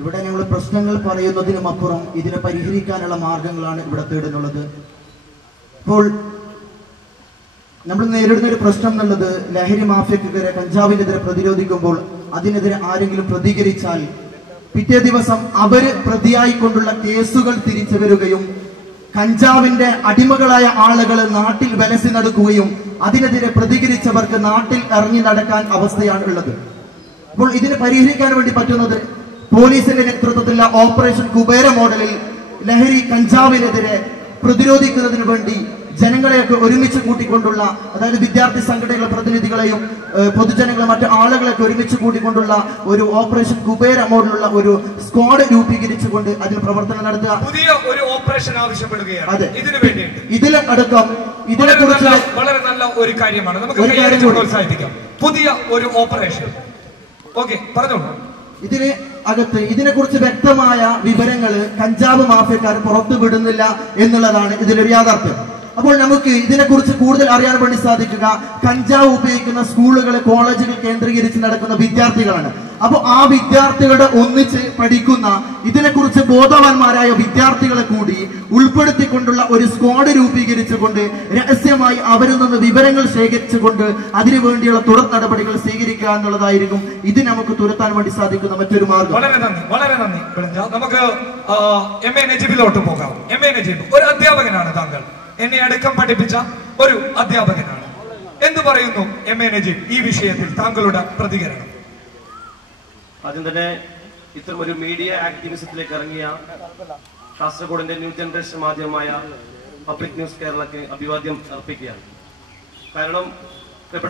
ഇവിടെ ഞങ്ങൾ പ്രശ്നങ്ങൾ പറയുന്നതിനും അപ്പുറം ഇതിനെ പരിഹരിക്കാനുള്ള മാർഗങ്ങളാണ് ഇവിടെ തേടുന്നുള്ളത്. ഇപ്പോൾ നമ്മൾ നേരിടുന്ന ഒരു പ്രശ്നം എന്നുള്ളത് ലഹരി മാഫിയക്കെതിരെ, കഞ്ചാവിനെതിരെ പ്രതിരോധിക്കുമ്പോൾ അതിനെതിരെ ആരെങ്കിലും പ്രതികരിച്ചാൽ പിറ്റേ ദിവസം അവര് പ്രതിയായിക്കൊണ്ടുള്ള കേസുകൾ തിരിച്ചു വരികയും കഞ്ചാവിന്റെ അടിമകളായ ആളുകൾ നാട്ടിൽ വിലസി നടക്കുകയും അതിനെതിരെ പ്രതികരിച്ചവർക്ക് നാട്ടിൽ ഇറങ്ങി നടക്കാൻ അവസ്ഥയാണ് ഉള്ളത്. അപ്പോൾ ഇതിന് പരിഹരിക്കാൻ വേണ്ടി പറ്റുന്നത് പോലീസിന്റെ നേതൃത്വത്തിലുള്ള ഓപ്പറേഷൻ കുബേര മോഡലിൽ ലഹരി കഞ്ചാവിനെതിരെ പ്രതിരോധിക്കുന്നതിന് വേണ്ടി ജനങ്ങളെയൊക്കെ ഒരുമിച്ച് കൂട്ടിക്കൊണ്ടുള്ള, അതായത് വിദ്യാർത്ഥി സംഘടനകളുടെ പ്രതിനിധികളെയും പൊതുജനങ്ങളെ മറ്റു ആളുകളെയൊക്കെ ഒരുമിച്ച് കൂട്ടിക്കൊണ്ടുള്ള ഒരു ഓപ്പറേഷൻ കുബേര മോഡലുള്ള ഒരു സ്ക്വാഡ് രൂപീകരിച്ചുകൊണ്ട് അതിൽ പ്രവർത്തനം നടത്തുക. പുതിയ ഒരു ഓപ്പറേഷൻ ആവശ്യപ്പെടുകയാണ്. അതെ, ഇതിനു വേണ്ടി ഇതിലടക്കം ഇതിനെക്കുറിച്ച് വളരെ നല്ല ഒരു കാര്യമാണ്. നമുക്ക് പ്രോത്സാഹിപ്പിക്കാം. പുതിയ ഒരു ഓപ്പറേഷൻ. ഓക്കെ, പറഞ്ഞോളൂ. ഇതിന് അകത്ത് ഇതിനെക്കുറിച്ച് വ്യക്തമായ വിവരങ്ങൾ കഞ്ചാവ് മാഫിയക്കാർ പുറത്തു വിടുന്നില്ല എന്നുള്ളതാണ് ഇതിലൊരു യാഥാർത്ഥ്യം. അപ്പോൾ നമുക്ക് ഇതിനെക്കുറിച്ച് കൂടുതൽ അറിയാൻ വേണ്ടി സാധിക്കുക കഞ്ചാവ് ഉപയോഗിക്കുന്ന സ്കൂളുകൾ, കോളേജുകൾ കേന്ദ്രീകരിച്ച് നടക്കുന്ന വിദ്യാർത്ഥികളാണ്. അപ്പോൾ ആ വിദ്യാർത്ഥികളുടെ ഒന്നിച്ച് പഠിക്കുന്ന ഇതിനെക്കുറിച്ച് ബോധവാന്മാരായ വിദ്യാർത്ഥികളെ കൂടി ഉൾപ്പെടുത്തിക്കൊണ്ടുള്ള ഒരു സ്ക്വാഡ് രൂപീകരിച്ചുകൊണ്ട് രഹസ്യമായി അവരിൽ നിന്ന് വിവരങ്ങൾ ശേഖരിച്ചുകൊണ്ട് അതിനുവേണ്ടിയുള്ള തുടർ നടപടികൾ സ്വീകരിക്കുക എന്നുള്ളതായിരിക്കും ഇത് നമുക്ക് തുരത്താൻ വേണ്ടി സാധിക്കുന്ന മറ്റൊരു മാർഗം. വളരെ നന്ദി, വളരെ നന്ദി. നമുക്ക് എം എ നജീബിലോട്ട് പോകാം. എം എ നജീബ് ഒരു അധ്യാപകനാണ്. താങ്കൾ എന്നെ അടക്കം പഠിപ്പിച്ച ഒരു അധ്യാപകനാണ്. എന്ത് പറയുന്നു എം എ നജീബ് ഈ വിഷയത്തിൽ? താങ്കളുടെ പ്രതികരണം. ആദ്യം തന്നെ ഇത്തരം ഒരു മീഡിയ ആക്ടിവിസത്തിലേക്ക് ഇറങ്ങിയ കാസർഗോഡിന്റെ ന്യൂ ജനറേഷൻ മാധ്യമമായ പബ്ലിക് ന്യൂസ് കേരളക്ക് അഭിവാദ്യം അർപ്പിക്കുകയാണ്. കാരണം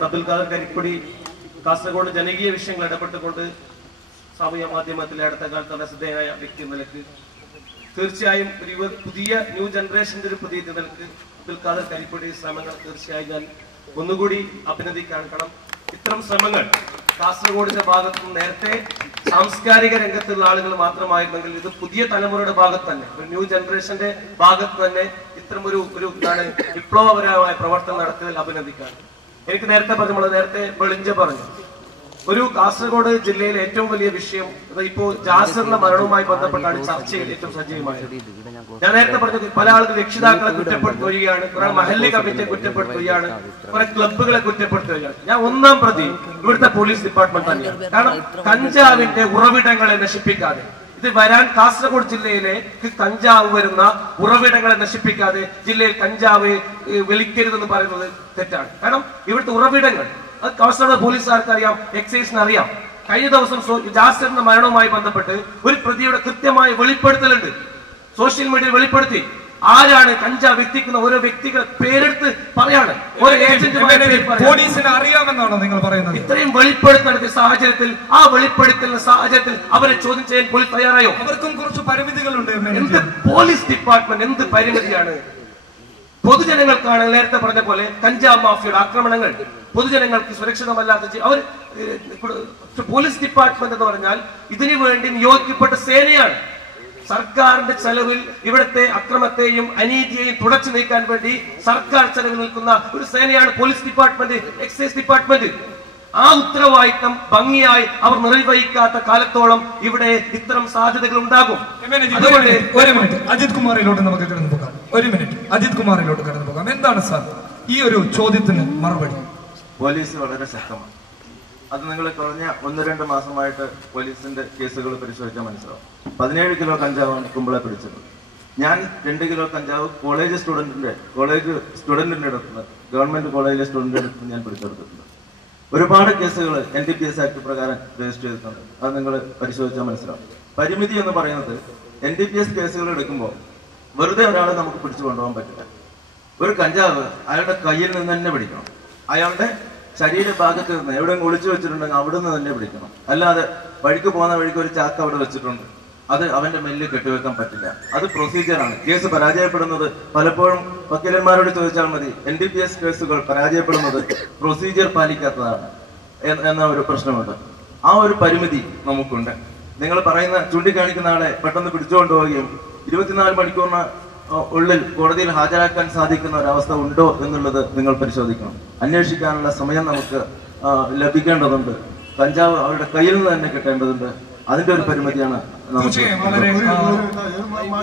അബ്ദുൽ ഖാദർ കരിപ്പൊടി കാസർഗോഡ് ജനകീയ വിഷയങ്ങൾ ഇടപെട്ടുകൊണ്ട് സാമൂഹ്യ മാധ്യമത്തിലെ അടുത്ത കാലത്തുള്ള ശ്രദ്ധേയനായ വ്യക്തി എന്ന നിലക്ക് തീർച്ചയായും ഒരു പുതിയ ന്യൂ ജനറേഷന്റെ ഒരു പുതിയ നിലക്ക് അബ്ദുൽ ഖാദർ കരിപ്പൊടി ശ്രമങ്ങൾ തീർച്ചയായും ഞാൻ ഒന്നുകൂടി അഭിനന്ദിക്കാൻ. കാരണം ഇത്തരം ശ്രമങ്ങൾ കാസർഗോഡിന്റെ ഭാഗത്ത് നിന്ന് നേരത്തെ സാംസ്കാരിക രംഗത്തുള്ള ആളുകൾ മാത്രമായിരുന്നെങ്കിൽ ഇത് പുതിയ തലമുറയുടെ ഭാഗത്ത് തന്നെ, ഒരു ന്യൂ ജനറേഷന്റെ ഭാഗത്ത് തന്നെ ഇത്തരം ഒരു വിപ്ലവപരമായ പ്രവർത്തനം നടത്തിയതിൽ അഭിനന്ദിക്കാൻ. എനിക്ക് നേരത്തെ പറഞ്ഞു, നേരത്തെ വെളിഞ്ച പറഞ്ഞു, ഒരു കാസർഗോഡ് ജില്ലയിലെ ഏറ്റവും വലിയ വിഷയം ഇപ്പോ ജാസിറിന്റെ മരണവുമായി ബന്ധപ്പെട്ടാണ് ചർച്ചയിൽ ഏറ്റവും സജീവമായത്. ഞാൻ നേരത്തെ പറഞ്ഞു, പല ആളുകൾ രക്ഷിതാക്കളെ കുറ്റപ്പെടുത്തുകയാണ്, കുറെ മഹല്ലി കമ്മിറ്റിയെ കുറ്റപ്പെടുത്തുകയാണ്, കുറെ ക്ലബ്ബുകളെ കുറ്റപ്പെടുത്തുകയാണ്. ഞാൻ ഒന്നാം പ്രതി ഇവിടുത്തെ പോലീസ് ഡിപ്പാർട്ട്മെന്റ് തന്നെയാണ്. കാരണം കഞ്ചാവിന്റെ ഉറവിടങ്ങളെ നശിപ്പിക്കാതെ, ഇത് വരാൻ കാസർഗോഡ് ജില്ലയിലെ കഞ്ചാവ് വരുന്ന ഉറവിടങ്ങളെ നശിപ്പിക്കാതെ ജില്ലയിൽ കഞ്ചാവ് വലിക്കരുതെന്ന് പറയുന്നത് തെറ്റാണ്. കാരണം ഇവിടുത്തെ ഉറവിടങ്ങൾ അത് കാസർഗോഡ് പോലീസുകാർക്ക് അറിയാം, എക്സൈസിന് അറിയാം. കഴിഞ്ഞ ദിവസം ജാസിറിന്റെ മരണവുമായി ബന്ധപ്പെട്ട് ഒരു പ്രതിയുടെ കൃത്യമായ വെളിപ്പെടുത്തലുണ്ട്. സോഷ്യൽ മീഡിയയിൽ വെളിപ്പെടുത്തി ആരാണ് കഞ്ചാവ് എത്തിക്കുന്ന ഓരോ വ്യക്തികളെ പേരെടുത്ത് പറയാണ്. ഓരോ പോലീസിന് അറിയാമെന്നാണോ നിങ്ങൾ പറയുന്നത്? ഇത്രയും വെളിപ്പെടുത്തൽ നടത്തിയ സാഹചര്യത്തിൽ ആ വെളിപ്പെടുത്തലിന്റെ സാഹചര്യത്തിൽ അവരെ ചോദ്യം ചെയ്യാൻ പോലീസ് തയ്യാറായോ? അവർക്കും കുറച്ച് പരിമിതികളുണ്ട്. എന്ത് പോലീസ് ഡിപ്പാർട്ട്മെന്റ് എന്ത് പരിമിതിയാണ്? പൊതുജനങ്ങൾക്കാണ് നേരത്തെ പറഞ്ഞ പോലെ കഞ്ചാവ് മാഫിയയുടെ ആക്രമണങ്ങൾ, പൊതുജനങ്ങൾക്ക് സുരക്ഷിതമല്ലാത്ത അവർ പോലീസ് ഡിപ്പാർട്ട്മെന്റ് എന്ന് പറഞ്ഞാൽ ഇതിനു വേണ്ടി നിയോഗിക്കപ്പെട്ട സേനയാണ്. സർക്കാരിന്റെ ചെലവിൽ ഇവിടുത്തെ അക്രമത്തെയും അനീതിയെയും തുടച്ചു നീക്കാൻ വേണ്ടി സർക്കാർ ചെലവിൽ നിൽക്കുന്ന ഒരു സേനയാണ് പോലീസ് ഡിപ്പാർട്ട്മെന്റ്, എക്സൈസ് ഡിപ്പാർട്ട്മെന്റ്. ആ ഉത്തരവാദിത്തം ഭംഗിയായി അവർ നിർവഹിക്കാത്ത കാലത്തോളം ഇവിടെ ഇത്തരം സാധ്യതകൾ ഉണ്ടാകും. ഒരു മിനിറ്റ് അജിത് കുമാറിലോട്ട് നമുക്ക് കടന്നു പോകാം. ഒരു മിനിറ്റ് അജിത് കുമാറിലോട്ട് കടന്നു പോകാം. എന്താണ് സാർ ഈ ഒരു ചോദ്യത്തിന് മറുപടി? പോലീസ് വളരെ ശക്തമാണ്. അത് നിങ്ങൾ കുറഞ്ഞ 1-2 മാസമായിട്ട് പോലീസിന്റെ കേസുകൾ പരിശോധിച്ചാൽ മനസ്സിലാവും. 17 കിലോ കഞ്ചാവാണ് കുമ്പളെ പിടിച്ചത്. ഞാൻ 2 കിലോ കഞ്ചാവ് കോളേജ് സ്റ്റുഡന്റിന്റെ അടുത്ത്, ഗവൺമെന്റ് കോളേജിലെ സ്റ്റുഡന്റിന്റെ അടുത്ത് ഞാൻ പിടിച്ചെടുത്തിട്ടുണ്ട്. ഒരുപാട് കേസുകൾ NDPS ആക്ട് പ്രകാരം രജിസ്റ്റർ ചെയ്തിട്ടുണ്ട്. അത് നിങ്ങൾ പരിശോധിച്ചാൽ മനസ്സിലാവും. പരിമിതി എന്ന് പറയുന്നത് NDPS കേസുകൾ എടുക്കുമ്പോൾ വെറുതെ ഒരാളെ നമുക്ക് പിടിച്ചു കൊണ്ടുപോകാൻ പറ്റില്ല. ഒരു കഞ്ചാവ് അയാളുടെ കയ്യിൽ നിന്ന് തന്നെ പിടിക്കണം. അയാളുടെ ശരീരഭാഗത്ത് നിന്ന് എവിടെയെങ്കിലും ഒളിച്ചു വെച്ചിട്ടുണ്ടെങ്കിൽ അവിടെ നിന്ന് തന്നെ പിടിക്കണം. അല്ലാതെ വഴിക്ക് പോകുന്ന വഴിക്ക് ഒരു ചാക്ക് അവിടെ വെച്ചിട്ടുണ്ട്, അത് അവന്റെ മെല്ലിൽ കെട്ടിവെക്കാൻ പറ്റില്ല. അത് പ്രൊസീജിയറാണ്. കേസ് പരാജയപ്പെടുന്നത് പലപ്പോഴും വക്കീലന്മാരോട് ചോദിച്ചാൽ മതി. NDPS കേസുകൾ പരാജയപ്പെടുന്നത് പ്രൊസീജിയർ പാലിക്കാത്തതാണ് എന്ന ഒരു പ്രശ്നമുണ്ട്. ആ ഒരു പരിമിതി നമുക്കുണ്ട്. നിങ്ങൾ പറയുന്ന ചൂണ്ടിക്കാണിക്കുന്ന ആളെ പെട്ടെന്ന് പിടിച്ചുകൊണ്ടുപോവുകയും 24 മണിക്കൂറിന് ഉള്ളിൽ കോടതിയിൽ ഹാജരാക്കാൻ സാധിക്കുന്ന ഒരവസ്ഥ ഉണ്ടോ എന്നുള്ളത് നിങ്ങൾ പരിശോധിക്കണം. അന്വേഷിക്കാനുള്ള സമയം നമുക്ക് ലഭിക്കേണ്ടതുണ്ട്. കഞ്ചാവ് അവരുടെ കയ്യിൽ നിന്ന് തന്നെ കിട്ടേണ്ടതുണ്ട്. അതിന്റെ ഒരു പരിമിതിയാണ് തീർച്ചയായും വളരെ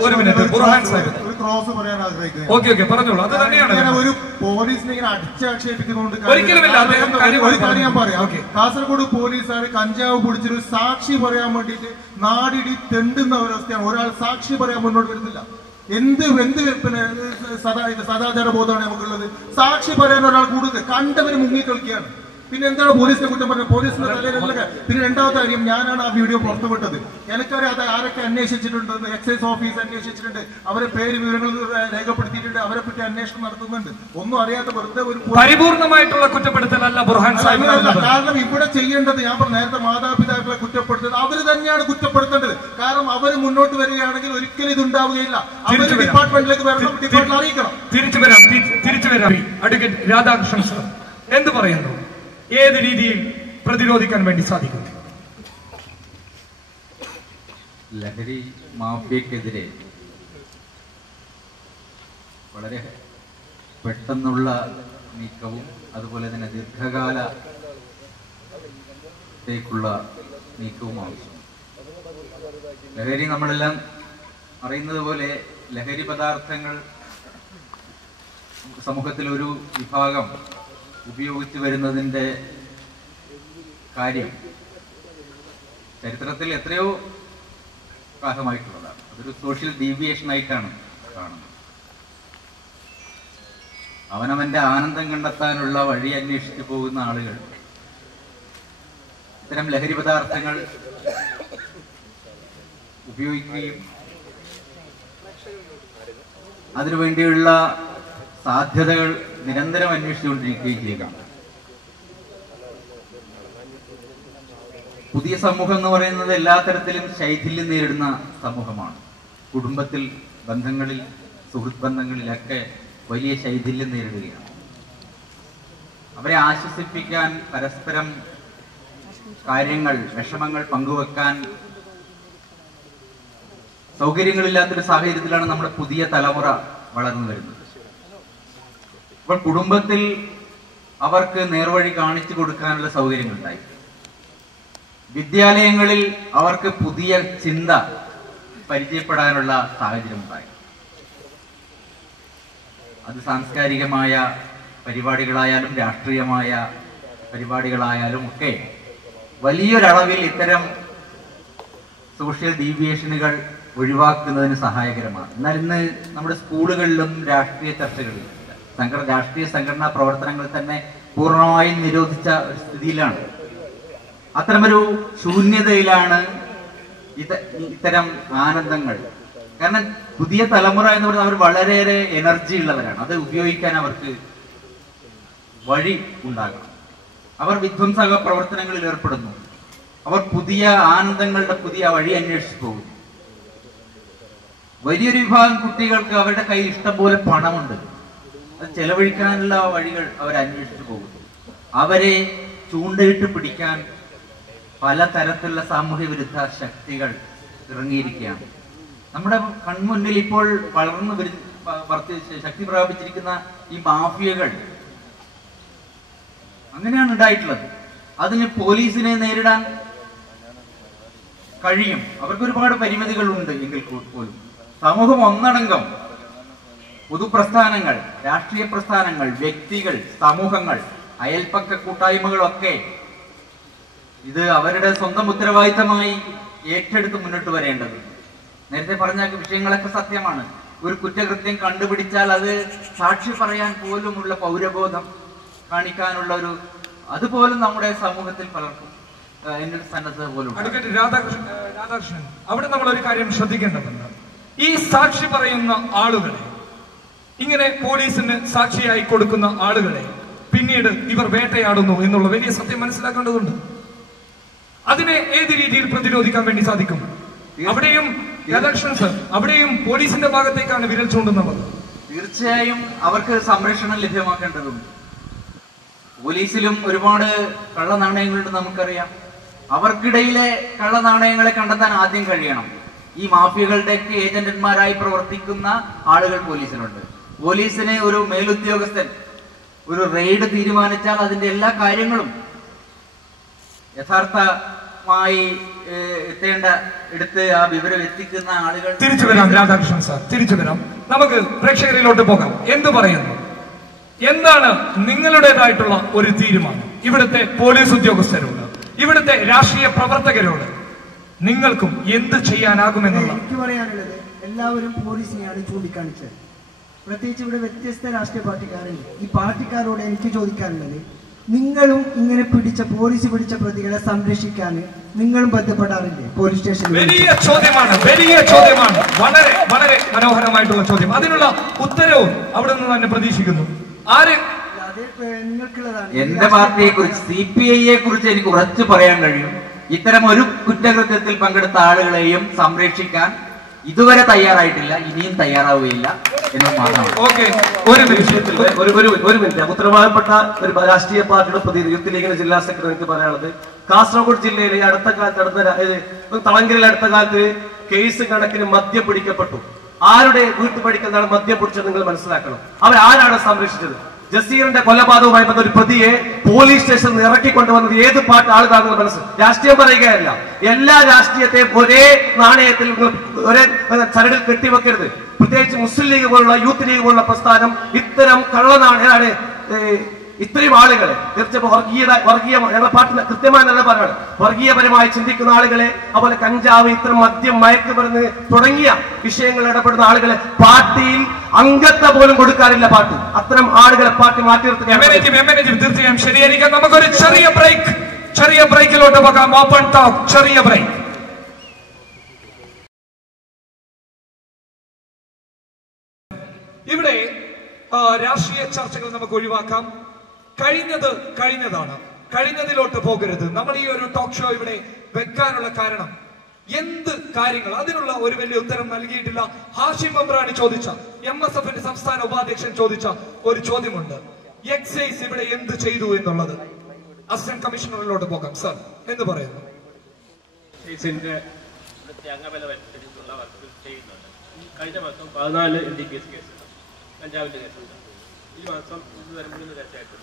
ഒരു മിനിറ്റ് ബുർഹാൻ സാഹിബ് ഒരു ക്രോസ് പറയാൻ ആഗ്രഹിക്കുന്നത്. ഓക്കെ പറഞ്ഞോളൂ. അത് തന്നെയാണ് ഇങ്ങനെ ഒരു പോലീസിനെ ഇങ്ങനെ അടിച്ചാക്ഷേപിക്കുന്നതുകൊണ്ട് ഒരിക്കലുമില്ല. അദ്ദേഹം ഒരു കാര്യം ഞാൻ പറയാം. കാസർഗോഡ് പോലീസുകാർ കഞ്ചാവ് പിടിച്ചൊരു സാക്ഷി പറയാൻ വേണ്ടിയിട്ട് നാടിടി തെണ്ടുന്ന ഒരവസ്ഥയാണ്. ഒരാൾ സാക്ഷി പറയാൻ മുന്നോട്ട് വരുന്നില്ല. എന്ത് പിന്നെ സദാചാര ബോധമാണ് നമുക്കുള്ളത്. സാക്ഷി പറയാൻ ഒരാൾ കൂടുതൽ കണ്ടവര് മുങ്ങി കളിക്കുകയാണ്. പിന്നെ എന്താണ് പോലീസിനെ കുറ്റം പറഞ്ഞത്? പോലീസിന്റെ തലയിലൊക്കെ. പിന്നെ രണ്ടാമത്തെ കാര്യം, ഞാനാണ് ആ വീഡിയോ പുറത്തുവിട്ടത്. എനിക്കറിയാതെ ആരൊക്കെ അന്വേഷിച്ചിട്ടുണ്ട്. എക്സൈസ് ഓഫീസ് അന്വേഷിച്ചിട്ടുണ്ട്, അവരെ പേര് വിവരങ്ങൾ രേഖപ്പെടുത്തിയിട്ടുണ്ട്, അവരെ പറ്റി അന്വേഷണം നടത്തുന്നുണ്ട്. ഒന്നും അറിയാത്ത വെറുതെ ഒരു പരിപൂർണമായിട്ടുള്ള കുറ്റപ്പെടുത്തലല്ല ബുർഹാൻ സാഹിബ്. കാരണം ഇവിടെ ചെയ്യേണ്ടത്, ഞാൻ നേരത്തെ മാതാപിതാക്കളെ കുറ്റപ്പെടുത്തുന്നത് അവര് തന്നെയാണ് കുറ്റപ്പെടുത്തേണ്ടത്. കാരണം അവർ മുന്നോട്ട് വരികയാണെങ്കിൽ ഒരിക്കലും ഇത് ഉണ്ടാവുകയില്ല. അവർ ഡിപ്പാർട്ട്മെന്റിലേക്ക് വരണം, ഡിപ്പാർട്ട്മെന്റ് അറിയിക്കണം. തിരിച്ചു വരാം. അഡ്വക്കേറ്റ് രാധാകൃഷ്ണൻ സാർ എന്ത് പറയുന്നു? ഏത് രീതിയിൽ പ്രതിരോധിക്കാൻ വേണ്ടി സാധിക്കും? ലഹരി മാഫിയക്കെതിരെ വളരെ പെട്ടെന്നുള്ള നീക്കവും അതുപോലെ തന്നെ ദീർഘകാലത്തേക്കുള്ള നീക്കവും ആവശ്യം. ലഹരി നമ്മളെല്ലാം അറിയുന്നത് പോലെ ലഹരി പദാർത്ഥങ്ങൾ സമൂഹത്തിൽ ഒരു വിഭാഗം ഉപയോഗിച്ചു വരുന്നതിൻ്റെ കാര്യം ചരിത്രത്തിൽ എത്രയോ കാലമായിട്ടുള്ളതാണ്. അതൊരു സോഷ്യൽ ഡീവിയേഷനായിട്ടാണ് കാണുന്നത്. അവനവന്റെ ആനന്ദം കണ്ടെത്താനുള്ള വഴി അന്വേഷിച്ചു പോകുന്ന ആളുകൾ ഇത്തരം ലഹരി പദാർത്ഥങ്ങൾ ഉപയോഗിക്കുകയും അതിനുവേണ്ടിയുള്ള സാധ്യതകൾ നിരന്തരം അന്വേഷിച്ചുകൊണ്ടിരിക്കുകയും ചെയ്യുകയാണ്. പുതിയ സമൂഹം എന്ന് പറയുന്നത് എല്ലാ തരത്തിലും ശൈഥില്യം നേരിടുന്ന സമൂഹമാണ്. കുടുംബത്തിൽ, ബന്ധങ്ങളിൽ, സുഹൃത്ത് ബന്ധങ്ങളിലൊക്കെ വലിയ ശൈഥില്യം നേരിടുകയാണ്. അവരെ ആശ്വസിപ്പിക്കാൻ, പരസ്പരം കാര്യങ്ങൾ, വിഷമങ്ങൾ പങ്കുവെക്കാൻ സൗകര്യങ്ങളില്ലാത്തൊരു സാഹചര്യത്തിലാണ് നമ്മുടെ പുതിയ തലമുറ വളർന്നു വരുന്നത്. അപ്പോൾ കുടുംബത്തിൽ അവർക്ക് നേർവഴി കാണിച്ചു കൊടുക്കാനുള്ള സൗകര്യങ്ങളുണ്ടായി. വിദ്യാലയങ്ങളിൽ അവർക്ക് പുതിയ ചിന്ത പരിചയപ്പെടാനുള്ള സാഹചര്യമുണ്ടായി. അത് സാംസ്കാരികമായ പരിപാടികളായാലും രാഷ്ട്രീയമായ പരിപാടികളായാലും ഒക്കെ വലിയൊരളവിൽ ഇത്തരം സോഷ്യൽ ഡീവിയേഷനുകൾ ഒഴിവാക്കുന്നതിന് സഹായകരമാണ്. എന്നാൽ ഇന്ന് നമ്മുടെ സ്കൂളുകളിലും രാഷ്ട്രീയ ചർച്ചകളിലും രാഷ്ട്രീയ സംഘടനാ പ്രവർത്തനങ്ങൾ തന്നെ പൂർണ്ണമായും നിരോധിച്ച ഒരു സ്ഥിതിയിലാണ്. അത്തരമൊരു ശൂന്യതയിലാണ് ഇത്തരം ആനന്ദങ്ങൾ. കാരണം പുതിയ തലമുറ എന്ന് പറയുന്നത് അവർ വളരെയേറെ എനർജി ഉള്ളവരാണ്. അത് ഉപയോഗിക്കാൻ അവർക്ക് വഴി ഉണ്ടാകണം. അവർ വിധ്വംസക പ്രവർത്തനങ്ങളിൽ ഏർപ്പെടുന്നു. അവർ പുതിയ ആനന്ദങ്ങളുടെ പുതിയ വഴി അന്വേഷിച്ചു പോകുന്നു. വലിയൊരു വിഭാഗം കുട്ടികൾക്ക് അവരുടെ കയ്യിൽ ഇഷ്ടംപോലെ പണമുണ്ട്. അത് ചെലവഴിക്കാനുള്ള വഴികൾ അവർ അന്വേഷിച്ചു പോകുന്നു. അവരെ ചൂണ്ടയിട്ട് പിടിക്കാൻ പലതരത്തിലുള്ള സാമൂഹ്യ വിരുദ്ധ ശക്തികൾ ഇറങ്ങിയിരിക്കുകയാണ്. നമ്മുടെ കൺമുന്നിൽ ഇപ്പോൾ വളർന്നു ശക്തി പ്രാപിച്ചിരിക്കുന്ന ഈ മാഫിയകൾ അങ്ങനെയാണ് ഉണ്ടായിട്ടുള്ളത്. അതിന് പോലീസിനെ നേരിടാൻ കഴിയും. അവർക്ക് ഒരുപാട് പരിമിതികൾ ഉണ്ട് എങ്കിൽ പോലും സമൂഹം ഒന്നടങ്കം, പൊതുപ്രസ്ഥാനങ്ങൾ, രാഷ്ട്രീയ പ്രസ്ഥാനങ്ങൾ, വ്യക്തികൾ, സമൂഹങ്ങൾ, അയൽപ്പക്ക കൂട്ടായ്മകളൊക്കെ ഇത് അവരുടെ സ്വന്തം ഉത്തരവാദിത്തമായി ഏറ്റെടുത്ത് മുന്നോട്ട് വരേണ്ടതുണ്ട്. നേരത്തെ പറഞ്ഞ വിഷയങ്ങളൊക്കെ സത്യമാണ്. ഒരു കുറ്റകൃത്യം കണ്ടുപിടിച്ചാൽ അത് സാക്ഷി പറയാൻ പോലുമുള്ള പൗരബോധം കാണിക്കാനുള്ള അതുപോലും നമ്മുടെ സമൂഹത്തിൽ പലർക്കും എന്നൊരു സന്നദ്ധത പോലും. അഡ്വക്കേറ്റ് രാധാകൃഷ്ണൻ, അവിടെ നമ്മൾ ഒരു കാര്യം ശ്രദ്ധിക്കേണ്ടതുണ്ട്. ഈ സാക്ഷി പറയുന്ന ആളുകളെ, ഇങ്ങനെ പോലീസിന് സാക്ഷിയായി കൊടുക്കുന്ന ആളുകളെ പിന്നീട് ഇവർ വേട്ടയാടുന്നു എന്നുള്ള വലിയ സത്യം മനസ്സിലാക്കേണ്ടതുണ്ട്. അതിനെ ഏത് രീതിയിൽ പ്രതിരോധിക്കാൻ വേണ്ടി സാധിക്കും? അവിടെയും രാധാകൃഷ്ണൻ സർ, അവിടെയും പോലീസിന്റെ ഭാഗത്തേക്കാണ് വിരൽ ചൂണ്ടുന്നത്. തീർച്ചയായും അവർക്ക് സംരക്ഷണം ലഭ്യമാക്കേണ്ടതുണ്ട്. പോലീസിലും ഒരുപാട് കള്ളനാണയങ്ങളുണ്ട്, നമുക്കറിയാം. അവർക്കിടയിലെ കള്ളനാണയങ്ങളെ കണ്ടെത്താൻ ആദ്യം കഴിയണം. ഈ മാഫിയകളുടെയൊക്കെ ഏജന്റന്മാരായി പ്രവർത്തിക്കുന്ന ആളുകൾ പോലീസിനുണ്ട്. പോലീസിന് ഒരു മേലുദ്യോഗസ്ഥൻ ഒരു റെയ്ഡ് തീരുമാനിച്ചാൽ അതിന്റെ എല്ലാ കാര്യങ്ങളും യഥാർത്ഥ എത്തേണ്ട എടുത്ത് ആ വിവരം എത്തിക്കുന്ന ആളുകൾ തിരിച്ചു വരാം. രാധാകൃഷ്ണൻ സാർ തിരിച്ചു വരാം. നമുക്ക് പ്രേക്ഷകരിലോട്ട് പോകാം. എന്ത് പറയുന്നു? എന്താണ് നിങ്ങളുടേതായിട്ടുള്ള ഒരു തീരുമാനം? ഇവിടുത്തെ പോലീസ് ഉദ്യോഗസ്ഥരോട്, ഇവിടുത്തെ രാഷ്ട്രീയ പ്രവർത്തകരോട് നിങ്ങൾക്കും എന്ത് ചെയ്യാനാകുമെന്നുള്ള എനിക്ക് പറയാനുള്ളത്, എല്ലാവരും പോലീസിനെയാണ് ചൂണ്ടിക്കാണിച്ചത്. പ്രത്യേകിച്ച് ഇവിടെ വ്യത്യസ്ത രാഷ്ട്രീയ പാർട്ടിക്കാരുണ്ട്. ഈ പാർട്ടിക്കാരോട് എനിക്ക് ചോദിക്കാനുള്ളത്, നിങ്ങളും ഇങ്ങനെ പോലീസ് പിടിച്ച പ്രതികളെ സംരക്ഷിക്കാൻ നിങ്ങളും ബന്ധപ്പെടാറില്ലേ പോലീസ് സ്റ്റേഷനിൽ? വലിയ ചോദ്യമാണ്, വലിയ ചോദ്യമാണ്. വളരെ വളരെ മനോഹരമായിട്ടുള്ള ചോദ്യം. അതിനുള്ള ഉത്തരവും അവിടെ നിന്ന് തന്നെ പ്രതീക്ഷിക്കുന്നു. ആര്? നിങ്ങൾക്കുള്ളതാണ്. എന്റെ പാർട്ടിയെ കുറിച്ച്, CPIയെ കുറിച്ച് എനിക്ക് ഉറച്ചു പറയാൻ കഴിയും. ഇത്തരം ഒരു കുറ്റകൃത്യത്തിൽ പങ്കെടുത്ത ആളുകളെയും സംരക്ഷിക്കാൻ ഇതുവരെ തയ്യാറായിട്ടില്ല, ഇനിയും തയ്യാറാവുകയില്ല എന്ന് മാത്രമാണ്. ഓക്കെ, ഒരു വിഷയത്തിൽ ഒരു മിനിറ്റ്. ഉത്തരവാദപ്പെട്ട ഒരു രാഷ്ട്രീയ പാർട്ടിയുടെ പ്രതിനിധി, യൂത്ത് ലീഗിന്റെ ജില്ലാ സെക്രട്ടറി, എനിക്ക് പറയാനുള്ളത്, കാസർഗോഡ് ജില്ലയിലെ അടുത്ത കാലത്ത് തളങ്കലിൽ അടുത്ത കാലത്ത് കേസ് കണക്കിന് മദ്യം പിടിക്കപ്പെട്ടു. ആരുടെ വീട്ടു പഠിക്കുന്നതാണ് മദ്യം പിടിച്ചത് നിങ്ങൾ മനസ്സിലാക്കണം. ആരാണ് സംരക്ഷിച്ചത്? ജസീറിന്റെ കൊലപാതകവുമായി ബന്ധ ഒരു പ്രതിയെ പോലീസ് സ്റ്റേഷനിൽ നിന്ന് ഇറക്കിക്കൊണ്ടുവന്നത് ഏത് പാർട്ടി ആളുകളാണെന്ന് മനസ്സിലാക്കും. രാഷ്ട്രീയം പറയുകയല്ല, എല്ലാ രാഷ്ട്രീയത്തെയും ഒരേ നാണയത്തിൽ ഒരേ ചരടിൽ കെട്ടിവെക്കരുത്. പ്രത്യേകിച്ച് മുസ്ലിം ലീഗ് പോലുള്ള യൂത്ത് ലീഗ് പോലുള്ള പ്രസ്ഥാനം ഇത്തരം കള്ളനാണ് ഇത്രയും ആളുകളെ തീർച്ചയായും ഞങ്ങളുടെ പാർട്ടി കൃത്യമായ നിലപാടാണ്. വർഗീയപരമായി ചിന്തിക്കുന്ന ആളുകളെ, അതുപോലെ കഞ്ചാവ്, ഇത്തരം മദ്യം, മയക്കുമരുന്ന് തുടങ്ങിയ വിഷയങ്ങൾ ഇടപെടുന്ന ആളുകളെ പാർട്ടിയിൽ അംഗത്വം പോലും കൊടുക്കാറില്ല പാർട്ടി. അത്തരം ആളുകളെ പാർട്ടി മാറ്റി നിർത്തുക. തീർച്ചയായും ശരിയായിരിക്കാം. നമുക്കൊരു ചെറിയ ബ്രേക്കിലോട്ട് പോകാം. ഓപ്പൺ ടോക്ക്, ചെറിയ ബ്രേക്ക്. ഇവിടെ രാഷ്ട്രീയ ചർച്ചകൾ നമുക്ക് ഒഴിവാക്കാം. കഴിഞ്ഞതാണ്. കഴിഞ്ഞതിലോട്ട് പോകരുത്. നമ്മൾ ഈ ഒരു ടോക്ക് ഷോ ഇവിടെ വെക്കാനുള്ള കാരണം എന്ത് കാര്യങ്ങൾ, അതിനുള്ള ഒരു വലിയ ഉത്തരം നൽകിയിട്ടില്ല. ഹാഷിം മെമ്രാനി ചോദിച്ച, MSFന്റെ സംസ്ഥാന ഉപാധ്യക്ഷൻ ചോദിച്ച ഒരു ചോദ്യമുണ്ട്. എക്സൈസ് ഇവിടെ എന്ത് ചെയ്തു എന്നുള്ളത്. അസിസ്റ്റന്റ് കമ്മീഷണറിലോട്ട് പോകാം. സർ, എന്ത് പറയുന്നു? കഴിഞ്ഞ മാസം 14 LDPS കേസുണ്ട്, കഞ്ചാവിന്റെ കേസുണ്ട്. ഈ മാസം ഇത് വരുമ്പോഴും തീർച്ചയായിട്ടും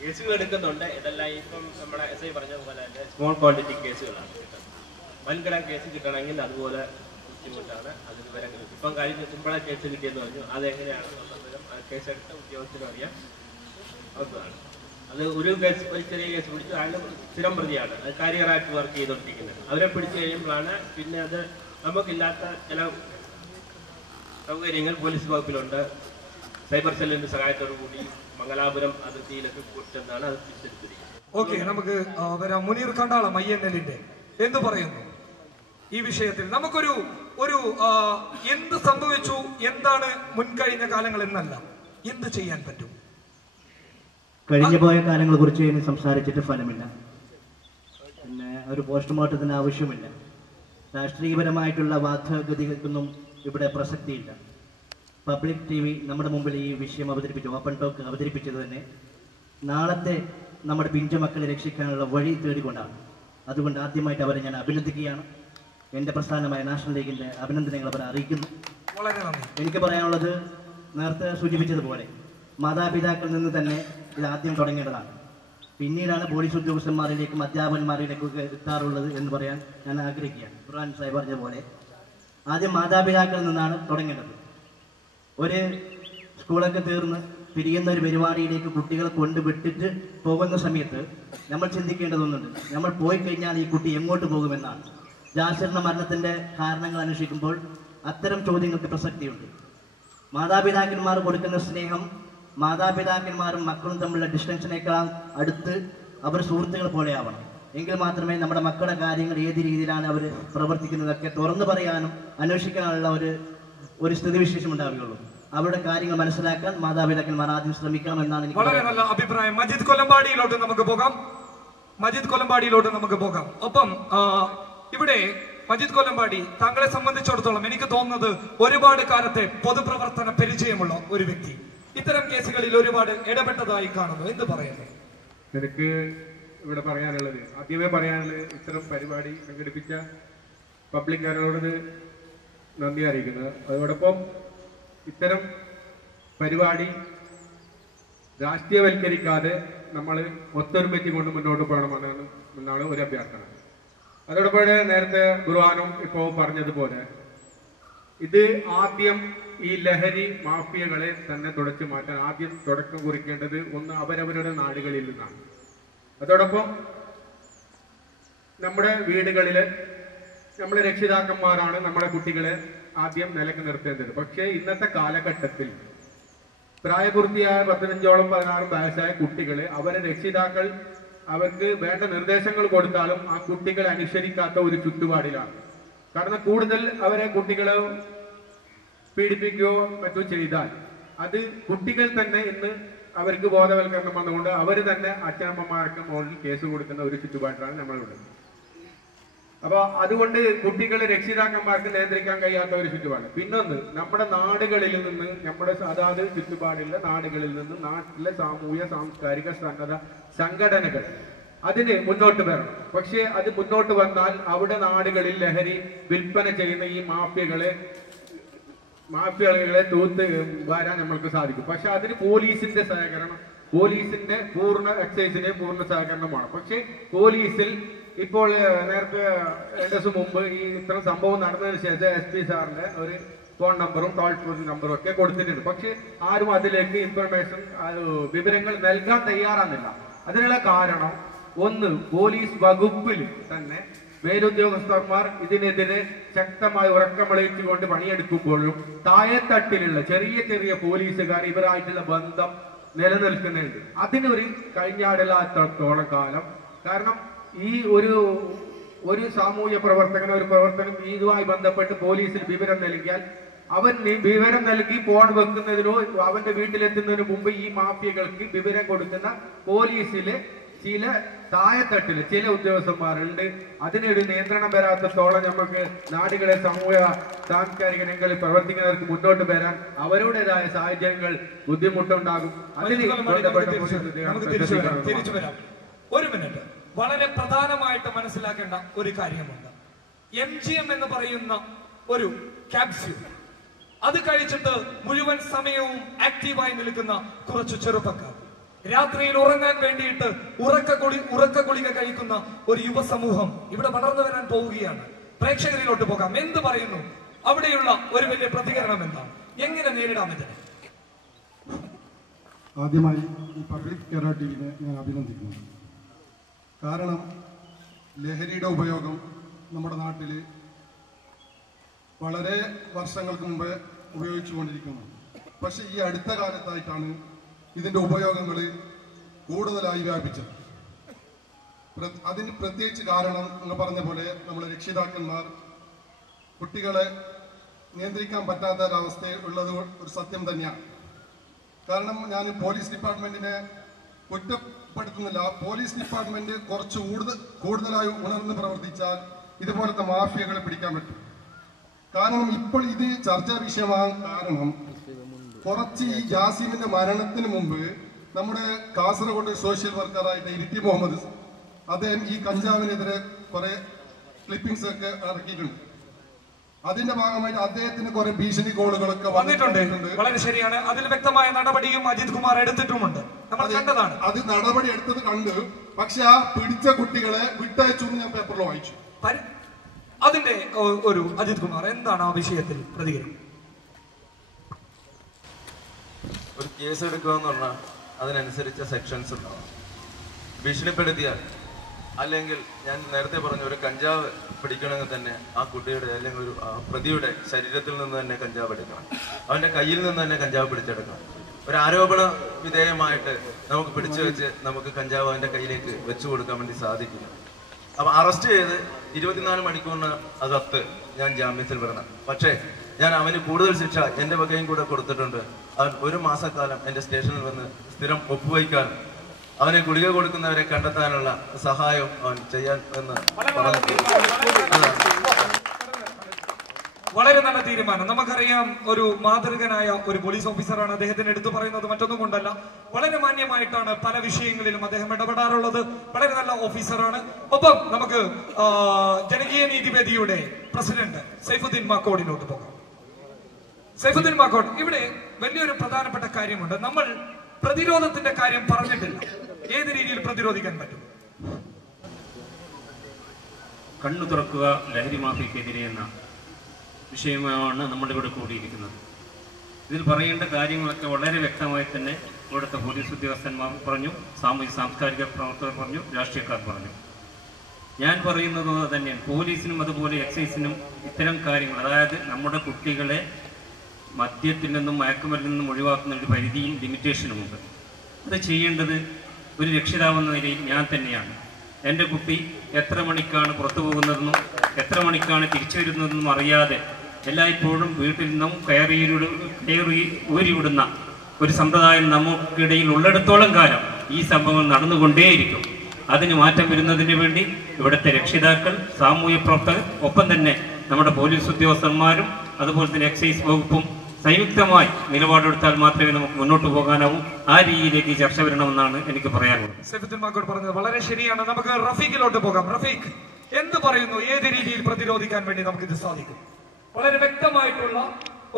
കേസുകൾ എടുക്കുന്നുണ്ട്. ഇതെല്ലാം ഇപ്പം നമ്മുടെ SI പറഞ്ഞ പോലെ തന്നെ സ്മോൾ ക്വാണ്ടിറ്റി കേസുകളാണ് കിട്ടുന്നത്. വൻകിട കേസ് കിട്ടണമെങ്കിൽ അതുപോലെ ബുദ്ധിമുട്ടാണ്. അതിന് വിവരങ്ങൾ ഇപ്പം കഴിഞ്ഞ സിമ്പിളായ കേസ് കിട്ടിയെന്ന് പറഞ്ഞു. അതെങ്ങനെയാണെന്നുള്ളതും ആ കേസെടുത്ത ഉദ്യോഗസ്ഥനും അറിയാം. അതാണ് അത്. ഒരു ചെറിയ കേസ് പിടിച്ചു, അതിന് സ്ഥിരം പ്രതിയാണ്, അത് കാരിയറായിട്ട് വർക്ക് ചെയ്തുകൊണ്ടിരിക്കുന്നത്. അവരെ പിടിച്ചു കഴിയുമ്പോഴാണ് പിന്നെ അത് നമുക്കില്ലാത്ത ചില സൗകര്യങ്ങൾ പോലീസ് വകുപ്പിലുണ്ട്. സൈബർ സെല്ലിന്റെ സഹായത്തോടു കൂടി മംഗലാപുരം അതിർത്തിയിലൊക്കെ കൊടുത്തെന്നാണ് അത് തിരിച്ചെടുത്തിരിക്കുന്നത്. ഓക്കെ, നമുക്ക് വരാം. മുനീർ കണ്ടാളം INLന്റെ എന്ത് പറയുന്നു ഈ വിഷയത്തിൽ? നമുക്കൊരു എന്ത് സംഭവിച്ചു, എന്താണ് മുൻകഴിഞ്ഞ കാലങ്ങൾ എന്നല്ല, എന്ത് ചെയ്യാൻ പറ്റും? കഴിഞ്ഞു പോയ കാലങ്ങളെ കുറിച്ച് ഇനി സംസാരിച്ചിട്ട് ഫലമില്ല. പിന്നെ ഒരു പോസ്റ്റ്മോർട്ടത്തിന് ആവശ്യമില്ല. രാഷ്ട്രീയപരമായിട്ടുള്ള വാദഗതികൾക്കൊന്നും ഇവിടെ പ്രസക്തിയില്ല. പബ്ലിക് TV നമ്മുടെ മുമ്പിൽ ഈ വിഷയം അവതരിപ്പിച്ചു, ഓപ്പൺ ടോക്ക് അവതരിപ്പിച്ചത് തന്നെ നാളത്തെ നമ്മുടെ പിഞ്ചു മക്കളെ രക്ഷിക്കാനുള്ള വഴി തേടിക്കൊണ്ടാണ്. അതുകൊണ്ട് ആദ്യമായിട്ട് അവരെ ഞാൻ അഭിനന്ദിക്കുകയാണ്. എൻ്റെ പ്രസ്ഥാനമായ നാഷണൽ ലീഗിൻ്റെ അഭിനന്ദനങ്ങൾ അവരെ അറിയിക്കുന്നു. വളരെ നന്ദി. എനിക്ക് പറയാനുള്ളത്, നേരത്തെ സൂചിപ്പിച്ചതുപോലെ മാതാപിതാക്കളിൽ നിന്ന് തന്നെ ഇത് ആദ്യം തുടങ്ങേണ്ടതാണ്. പിന്നീടാണ് പോലീസ് ഉദ്യോഗസ്ഥന്മാരിലേക്കും അധ്യാപകന്മാരിലേക്കൊക്കെ എത്താറുള്ളത് എന്ന് പറയാൻ ഞാൻ ആഗ്രഹിക്കുകയാണ്. ഖുർആൻ സാഹിബ് പറഞ്ഞ പോലെ ആദ്യം മാതാപിതാക്കളിൽ നിന്നാണ് തുടങ്ങേണ്ടത്. ഒരു സ്കൂളൊക്കെ തീർന്ന് പിരിയുന്ന ഒരു പരിപാടിയിലേക്ക് കുട്ടികളെ കൊണ്ടുവിട്ടിട്ട് പോകുന്ന സമയത്ത് നമ്മൾ ചിന്തിക്കേണ്ടതൊന്നുണ്ട്. നമ്മൾ പോയി കഴിഞ്ഞാൽ ഈ കുട്ടി എങ്ങോട്ട് പോകുമെന്നാണ്. ജാസിറിന്റെ മരണത്തിന്റെ കാരണങ്ങൾ അന്വേഷിക്കുമ്പോൾ അത്തരം ചോദ്യങ്ങൾക്ക് പ്രസക്തിയുണ്ട്. മാതാപിതാക്കന്മാർ കൊടുക്കുന്ന സ്നേഹം മാതാപിതാക്കന്മാരും മക്കളും തമ്മിലുള്ള ഡിസ്റ്റൻസിനേക്കാൾ അടുത്ത് അവർ സുഹൃത്തുക്കൾ പോലെ ആവണം. എങ്കിൽ മാത്രമേ നമ്മുടെ മക്കളുടെ കാര്യങ്ങൾ ഏത് രീതിയിലാണ് അവർ പ്രവർത്തിക്കുന്നതൊക്കെ തുറന്നു പറയാനും അന്വേഷിക്കാനുള്ള ഒരു സ്ഥിതിവിശേഷം ഉണ്ടാവുകയുള്ളൂ. അവരുടെ കാര്യങ്ങൾ മനസ്സിലാക്കാൻ മാതാപിതാക്കന്മാർ ആദ്യം ശ്രമിക്കണം എന്നാണ് എനിക്ക് വളരെ നല്ല അഭിപ്രായം. മജീദ് കൊല്ലമ്പാടിയിലോട്ട് നമുക്ക് പോകാം. ഒപ്പം ഇവിടെ മജീദ് കൊല്ലമ്പാടി, താങ്കളെ സംബന്ധിച്ചിടത്തോളം എനിക്ക് തോന്നുന്നത് ഒരുപാട് കാലത്തെ പൊതുപ്രവർത്തന പരിചയമുള്ള ഒരു വ്യക്തി, ഇത്തരം കേസുകളിൽ ഒരുപാട് ഇടപെട്ടതായി കാണുന്നു. എന്ത് പറയുന്നു? എനിക്ക് ഇവിടെ പറയാനുള്ളത്, ആദ്യമേ പറയാനുള്ളത്, ഇത്തരം പരിപാടി സംഘടിപ്പിച്ച പബ്ലിക്കാരോട് നന്ദി അറിയിക്കുന്നത്. അതോടൊപ്പം ഇത്തരം പരിപാടി രാഷ്ട്രീയവൽക്കരിക്കാതെ നമ്മൾ ഒത്തൊരുമിച്ച് കൊണ്ട് മുന്നോട്ട് പോകണമെന്നാണ് ഒരു അഭ്യർത്ഥന. അതോടൊപ്പം നേരത്തെ ഖുർആനും ഇപ്പോൾ പറഞ്ഞതുപോലെ ഇത് ആദ്യം ഈ ലഹരി മാഫിയകളെ തന്നെ തുടച്ചു മാറ്റാൻ ആദ്യം തുടക്കം കുറിക്കേണ്ടത് ഒന്ന് അവരവരുടെ നാടുകളിൽ നിന്നാണ്. അതോടൊപ്പം നമ്മുടെ വീടുകളിലെ നമ്മുടെ രക്ഷിതാക്കന്മാരാണ് നമ്മുടെ കുട്ടികളെ ആദ്യം നിലക്ക് നിർത്തേണ്ടത്. പക്ഷേ ഇന്നത്തെ കാലഘട്ടത്തിൽ പ്രായപൂർത്തിയായ 15-16 വയസ്സായ കുട്ടികള് അവരെ രക്ഷിതാക്കൾ അവർക്ക് വേണ്ട നിർദ്ദേശങ്ങൾ കൊടുത്താലും ആ കുട്ടികളെ അനുസരിക്കാത്ത ഒരു ചുറ്റുപാടിലാണ്. കാരണം കൂടുതൽ അവരെ കുട്ടികളെ പീഡിപ്പിക്കുകയോ മറ്റോ ചെയ്താൽ അത് കുട്ടികൾ തന്നെ ഇന്ന് അവർക്ക് ബോധവൽക്കരണം വന്നുകൊണ്ട് അവർ തന്നെ അച്ഛനമ്മമാർക്ക് മുകളിൽ കേസ് കൊടുക്കുന്ന ഒരു ചുറ്റുപാടിലാണ് നമ്മളുള്ളത്. അപ്പൊ അതുകൊണ്ട് കുട്ടികളെ രക്ഷിതാക്കന്മാർക്ക് നിയന്ത്രിക്കാൻ കഴിയാത്ത ഒരു ചുറ്റുപാട്. പിന്നൊന്ന്, നമ്മുടെ നാടുകളിൽ നിന്ന്, നമ്മുടെ അതാത് ചുറ്റുപാടിലുള്ള നാടുകളിൽ നിന്ന് നാട്ടിലെ സാമൂഹ്യ സാംസ്കാരിക സന്നദ്ധ സംഘടനകൾ അതിന് മുന്നോട്ട് വരണം. പക്ഷെ അത് മുന്നോട്ട് വന്നാൽ അവിടെ നാടുകളിൽ ലഹരി വിൽപ്പന ചെയ്യുന്ന ഈ മാഫിയകളെ തൂത്ത് വരാൻ നമ്മൾക്ക് സാധിക്കും. പക്ഷെ അതിന് പോലീസിന്റെ സഹകരണം, പോലീസിന്റെ എക്സൈസിന്റെ പൂർണ്ണ സഹകരണമാണ്. പക്ഷെ പോലീസിൽ ഇപ്പോൾ നേരത്തെ 2 ദിവസം മുമ്പ് ഈ ഇത്തരം സംഭവം നടന്നതിന് ശേഷം SP സാറിന്റെ ഒരു ഫോൺ നമ്പറും ടോൾ ഫ്രീ നമ്പറും ഒക്കെ കൊടുത്തിട്ടുണ്ട്. പക്ഷെ ആരും അതിലേക്ക് വിവരങ്ങൾ നൽകാൻ തയ്യാറാകുന്നില്ല. അതിനുള്ള കാരണം ഒന്ന്, പോലീസ് വകുപ്പിൽ തന്നെ മേലുദ്യോഗസ്ഥന്മാർ ഇതിനെതിരെ ശക്തമായി ഉറക്കമളയിച്ചുകൊണ്ട് പണിയെടുക്കുമ്പോഴും താഴെത്തട്ടിലുള്ള ചെറിയ ചെറിയ പോലീസുകാർ ഇവരായിട്ടുള്ള ബന്ധം നിലനിൽക്കുന്നുണ്ട്. അതിനൊരു കഴിഞ്ഞാടില്ലാത്തോളം കാലം. കാരണം ഈ ഒരു സാമൂഹ്യ പ്രവർത്തകൻ ഒരു പ്രവർത്തനം ഇതുമായി ബന്ധപ്പെട്ട് പോലീസിൽ വിവരം നൽകിയാൽ അവൻ വിവരം നൽകി ഫോൺ വെക്കുന്നതിനോ അവന്റെ വീട്ടിലെത്തുന്നതിന് മുമ്പ് ഈ മാഫിയകൾക്ക് വിവരം കൊടുക്കുന്ന പോലീസിലെ ചില താഴെത്തട്ടില് ചില ഉദ്യോഗസ്ഥന്മാരുണ്ട്. അതിനൊരു നിയന്ത്രണം വരാത്തത്തോളം നമുക്ക് നാടുകളെ സാമൂഹ്യ സാംസ്കാരിക രംഗങ്ങളിൽ പ്രവർത്തിക്കുന്നവർക്ക് മുന്നോട്ട് വരാൻ അവരുടേതായ സാഹചര്യങ്ങൾ ബുദ്ധിമുട്ടുണ്ടാകും. അതിന് തിരിച്ചു വരാം. ഒരു മിനിറ്റ്. വളരെ പ്രധാനമായിട്ട് മനസ്സിലാക്കേണ്ട ഒരു കാര്യമുണ്ട്. MGM എന്ന് പറയുന്ന ഒരു ക്യാപ്സ്യൂൾ അത് കഴിച്ചിട്ട് മുഴുവൻ സമയവും ആക്റ്റീവായി നിൽക്കുന്ന കുറച്ച് ചെറുപ്പക്കാർ, രാത്രിയിൽ ഉറങ്ങാൻ വേണ്ടിയിട്ട് ഉറക്ക ഗുളിക കഴിക്കുന്ന ഒരു യുവസമൂഹം ഇവിടെ വളർന്നു വരാൻ പോവുകയാണ്. പ്രേക്ഷകരിലോട്ട് പോകാം. എന്ത് പറയുന്നു? അവിടെയുള്ള ഒരു വലിയ പ്രതികരണം എന്താണ്? എങ്ങനെ നേരിടാം ഇതിനെ? ആദ്യമായി ഈ പബ്ലിക് കേരള ടിവിനെ ഞാൻ അഭിനന്ദിക്കുന്നു. കാരണം ലഹരിയുടെ ഉപയോഗം നമ്മുടെ നാട്ടിൽ വളരെ വർഷങ്ങൾക്ക് മുമ്പ് ഉപയോഗിച്ചുകൊണ്ടിരിക്കുന്നു. പക്ഷെ ഈ അടുത്ത കാലത്തായിട്ടാണ് ഇതിൻ്റെ ഉപയോഗങ്ങൾ കൂടുതലായി വ്യാപിച്ചത്. അതിന് പ്രത്യേകിച്ച് കാരണം നിങ്ങൾ പറഞ്ഞ പോലെ നമ്മുടെ രക്ഷിതാക്കന്മാർ കുട്ടികളെ നിയന്ത്രിക്കാൻ പറ്റാത്ത ഒരവസ്ഥ ഉള്ളത് ഒരു സത്യം തന്നെയാണ്. കാരണം ഞാൻ പോലീസ് ഡിപ്പാർട്ട്മെന്റിനെ കുറ്റപ്പെടുത്തുന്നില്ല. പോലീസ് ഡിപ്പാർട്ട്മെന്റ് കുറച്ച് കൂടുതലായി ഉണർന്ന് പ്രവർത്തിച്ചാൽ ഇതുപോലത്തെ മാഫിയകളെ പിടിക്കാൻ പറ്റും. കാരണം ഇപ്പോൾ ഇത് ചർച്ചാ വിഷയമാകാൻ കാരണം കുറച്ച് ഈ ജാസിമിന്റെ മരണത്തിന് മുമ്പ് നമ്മുടെ കാസർഗോഡ് സോഷ്യൽ വർക്കറായിട്ട് ഇരിട്ടി മുഹമ്മദ് അദ്ദേഹം ഈ കഞ്ചാവിനെതിരെ കുറെ ക്ലിപ്പിംഗ്സ് ഒക്കെ ഇറക്കിയിട്ടുണ്ട്. അതിന്റെ ഭാഗമായിട്ട് അദ്ദേഹത്തിന് കുറെ ഭീഷണി കോളുകളൊക്കെ വന്നിട്ടുണ്ട്. വളരെ ശരിയാണ്. അതിൽ വ്യക്തമായ നടപടിയും അജിത് കുമാർ എടുത്തിട്ടുമുണ്ട്. നമ്മൾ കണ്ടതാണ്. അത് നടപടി എടുത്തത് കണ്ട്. പക്ഷെ ആ പിടിച്ച കുട്ടികളെ വിട്ടയച്ചു ഞാൻ പേപ്പറിൽ വായിച്ചു. അതിന്റെ ഒരു അജിത് കുമാർ എന്താണ് ആ വിഷയത്തിൽ പ്രതികരണം? ഒരു കേസ് എടുക്കുക എന്ന് പറഞ്ഞാൽ അതിനനുസരിച്ച സെക്ഷൻസ് ഉണ്ടാവും. ഭീഷണിപ്പെടുത്തിയാൽ അല്ലെങ്കിൽ ഞാൻ നേരത്തെ പറഞ്ഞ ഒരു കഞ്ചാവ് പിടിക്കണമെങ്കിൽ തന്നെ ആ കുട്ടിയുടെ അല്ലെങ്കിൽ ഒരു പ്രതിയുടെ ശരീരത്തിൽ നിന്ന് തന്നെ കഞ്ചാവ് എടുക്കണം, അവന്റെ കയ്യിൽ നിന്ന് തന്നെ കഞ്ചാവ് പിടിച്ചെടുക്കണം. ഒരു ആരോപണ വിധേയമായിട്ട് നമുക്ക് പിടിച്ചു വെച്ച് നമുക്ക് കഞ്ചാവ് അവന്റെ കയ്യിലേക്ക് വെച്ചു കൊടുക്കാൻ വേണ്ടി സാധിക്കില്ല. അപ്പൊ അറസ്റ്റ് ചെയ്ത് 24 മണിക്കൂറിന് അകത്ത് ഞാൻ ജാമ്യത്തിൽ വരണം. പക്ഷേ ഞാൻ അവന് കൂടുതൽ ശിക്ഷ എന്റെ വകയും കൂടെ കൊടുത്തിട്ടുണ്ട്. അവൻ 1 മാസക്കാലം എന്റെ സ്റ്റേഷനിൽ വന്ന് സ്ഥിരം ഒപ്പുവയ്ക്കാൻ, അവന് ഗുളിക കൊടുക്കുന്നവരെ കണ്ടെത്താനുള്ള സഹായം അവൻ ചെയ്യാൻ എന്ന് വളരെ നല്ല തീരുമാനം. നമുക്കറിയാം, ഒരു മാതൃകനായ ഒരു പോലീസ് ഓഫീസറാണ്. അദ്ദേഹത്തിന് എടുത്തു പറയുന്നത് മറ്റൊന്നും കൊണ്ടല്ല, വളരെ മാന്യമായിട്ടാണ് പല വിഷയങ്ങളിലും അദ്ദേഹം ഇടപെടാറുള്ളത്. വളരെ നല്ല ഓഫീസറാണ്. ഒപ്പം നമുക്ക് ജനകീയ നീതിവേദിയുടെ പ്രസിഡന്റ് സൈഫുദ്ദീൻ മാക്കോടിലോട്ട് പോകാം. സൈഫുദ്ദീൻ മാക്കോട്, ഇവിടെ വലിയൊരു പ്രധാനപ്പെട്ട കാര്യമുണ്ട്. നമ്മൾ പ്രതിരോധത്തിന്റെ കാര്യം പറഞ്ഞിട്ടില്ല. ഏത് രീതിയിൽ പ്രതിരോധിക്കാൻ പറ്റും? കണ്ണു തുറക്കുക ലഹരി മാഫിയക്കെതിരെ എന്ന വിഷയമാണ് നമ്മുടെ ഇവിടെ കൂടിയിരിക്കുന്നത്. ഇതിൽ പറയേണ്ട കാര്യങ്ങളൊക്കെ വളരെ വ്യക്തമായി തന്നെ ഇവിടുത്തെ പോലീസ് ഉദ്യോഗസ്ഥന്മാർ പറഞ്ഞു, സാമൂഹ്യ സാംസ്കാരിക പ്രവർത്തകർ പറഞ്ഞു, രാഷ്ട്രീയക്കാർ പറഞ്ഞു. ഞാൻ പറയുന്നത് തന്നെയാണ്, പോലീസിനും അതുപോലെ എക്സൈസിനും ഇത്തരം കാര്യങ്ങൾ, അതായത് നമ്മുടെ കുട്ടികളെ മദ്യത്തിൽ നിന്നും മയക്കുമരുന്നിൽ നിന്നും ഒഴിവാക്കുന്ന ഒരു പരിധിയും ലിമിറ്റേഷനുമുണ്ട്. അത് ചെയ്യേണ്ടത് ഒരു രക്ഷിതാവെന്ന നിലയിൽ ഞാൻ തന്നെയാണ്. എൻ്റെ കുട്ടി എത്ര മണിക്കാണ് പുറത്തു പോകുന്നതെന്നും എത്ര മണിക്കാണ് തിരിച്ചു വരുന്നതെന്നും അറിയാതെ എല്ലായ്പ്പോഴും വീട്ടിൽ നിന്നും കയറി ഊരിവിടുന്ന ഒരു സമ്പ്രദായം നമുക്കിടയിൽ ഉള്ളിടത്തോളം കാലം ഈ സംഭവങ്ങൾ നടന്നുകൊണ്ടേയിരിക്കും. അതിന് മാറ്റം വരുന്നതിന് വേണ്ടി ഇവിടുത്തെ രക്ഷിതാക്കൾ, സാമൂഹ്യ പ്രവർത്തകർ, ഒപ്പം തന്നെ നമ്മുടെ പോലീസ് ഉദ്യോഗസ്ഥന്മാരും അതുപോലെ തന്നെ എക്സൈസ് വകുപ്പും സംയുക്തമായി നിലപാടെടുത്താൽ മാത്രമേ നമുക്ക് മുന്നോട്ട് പോകാനാവൂ. ആ രീതിയിലേക്ക് ചർച്ച വരണമെന്നാണ് എനിക്ക് പറയാനുള്ളത്. സൈഫുദ്ദീൻ മാക്കോട് പറഞ്ഞത് വളരെ ശരിയാണ്. നമുക്ക് റഫീഖിലോട്ട് പോകാം. റഫീഖ് എന്ത് പറയുന്നു? ഏത് രീതിയിൽ പ്രതിരോധിക്കാൻ വേണ്ടി നമുക്ക് ഇത് സാധിക്കും? വളരെ വ്യക്തമായിട്ടുള്ള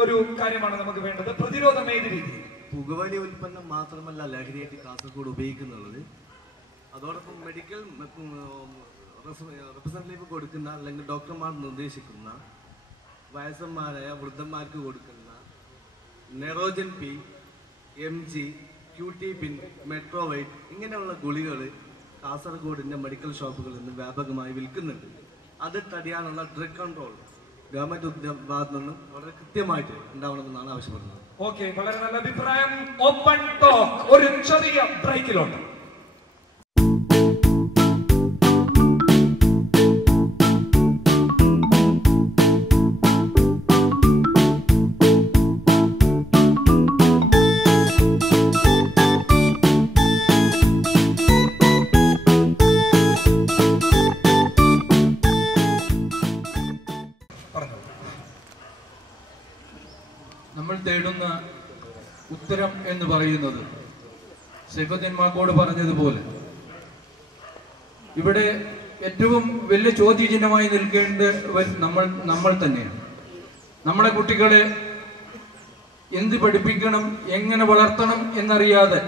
ഒരു കാര്യമാണ് നമുക്ക് വേണ്ടത്. പ്രതിരോധം ഏത് രീതിയിൽ? പുകവലി ഉൽപ്പന്നം മാത്രമല്ല ലഹരിയായിട്ട് കാസർഗോഡ് ഉപയോഗിക്കുന്നുള്ളത്. അതോടൊപ്പം മെഡിക്കൽ റെപ്രസെന്റേറ്റീവ് കൊടുക്കുന്ന അല്ലെങ്കിൽ ഡോക്ടർമാർ നിർദ്ദേശിക്കുന്ന വയസ്സന്മാരായ വൃദ്ധന്മാർക്ക് കൊടുക്കുന്ന നെറോജൻ പി, MG, QT പിൻ, മെട്രോവൈറ്റ് ഇങ്ങനെയുള്ള ഗുളികൾ കാസർഗോഡിന്റെ മെഡിക്കൽ ഷോപ്പുകളിൽ നിന്ന് വ്യാപകമായി വിൽക്കുന്നുണ്ട്. അത് തടയാനുള്ള ഡ്രഗ് കൺട്രോൾ ഗവൺമെന്റ് ഭാഗത്തു നിന്നും വളരെ കൃത്യമായിട്ട് ഉണ്ടാവണമെന്നാണ് ആവശ്യപ്പെടുന്നത്. ഓക്കെ, വളരെ നല്ല അഭിപ്രായം. ഓപ്പൺ ടോക്ക് ഒരു ചെറിയ ബ്രേക്കിലോട്ട്. നമ്മൾ തേടുന്ന ഉത്തരം എന്ന് പറയുന്നത് സൈഫുദ്ദീൻ മാക്കോട് പറഞ്ഞതുപോലെ ഇവിടെ ഏറ്റവും വലിയ ചോദ്യചിഹ്നമായി നിൽക്കേണ്ട നമ്മൾ തന്നെയാണ്. നമ്മളെ കുട്ടികളെ എന്ത് പഠിപ്പിക്കണം, എങ്ങനെ വളർത്തണം എന്നറിയാതെ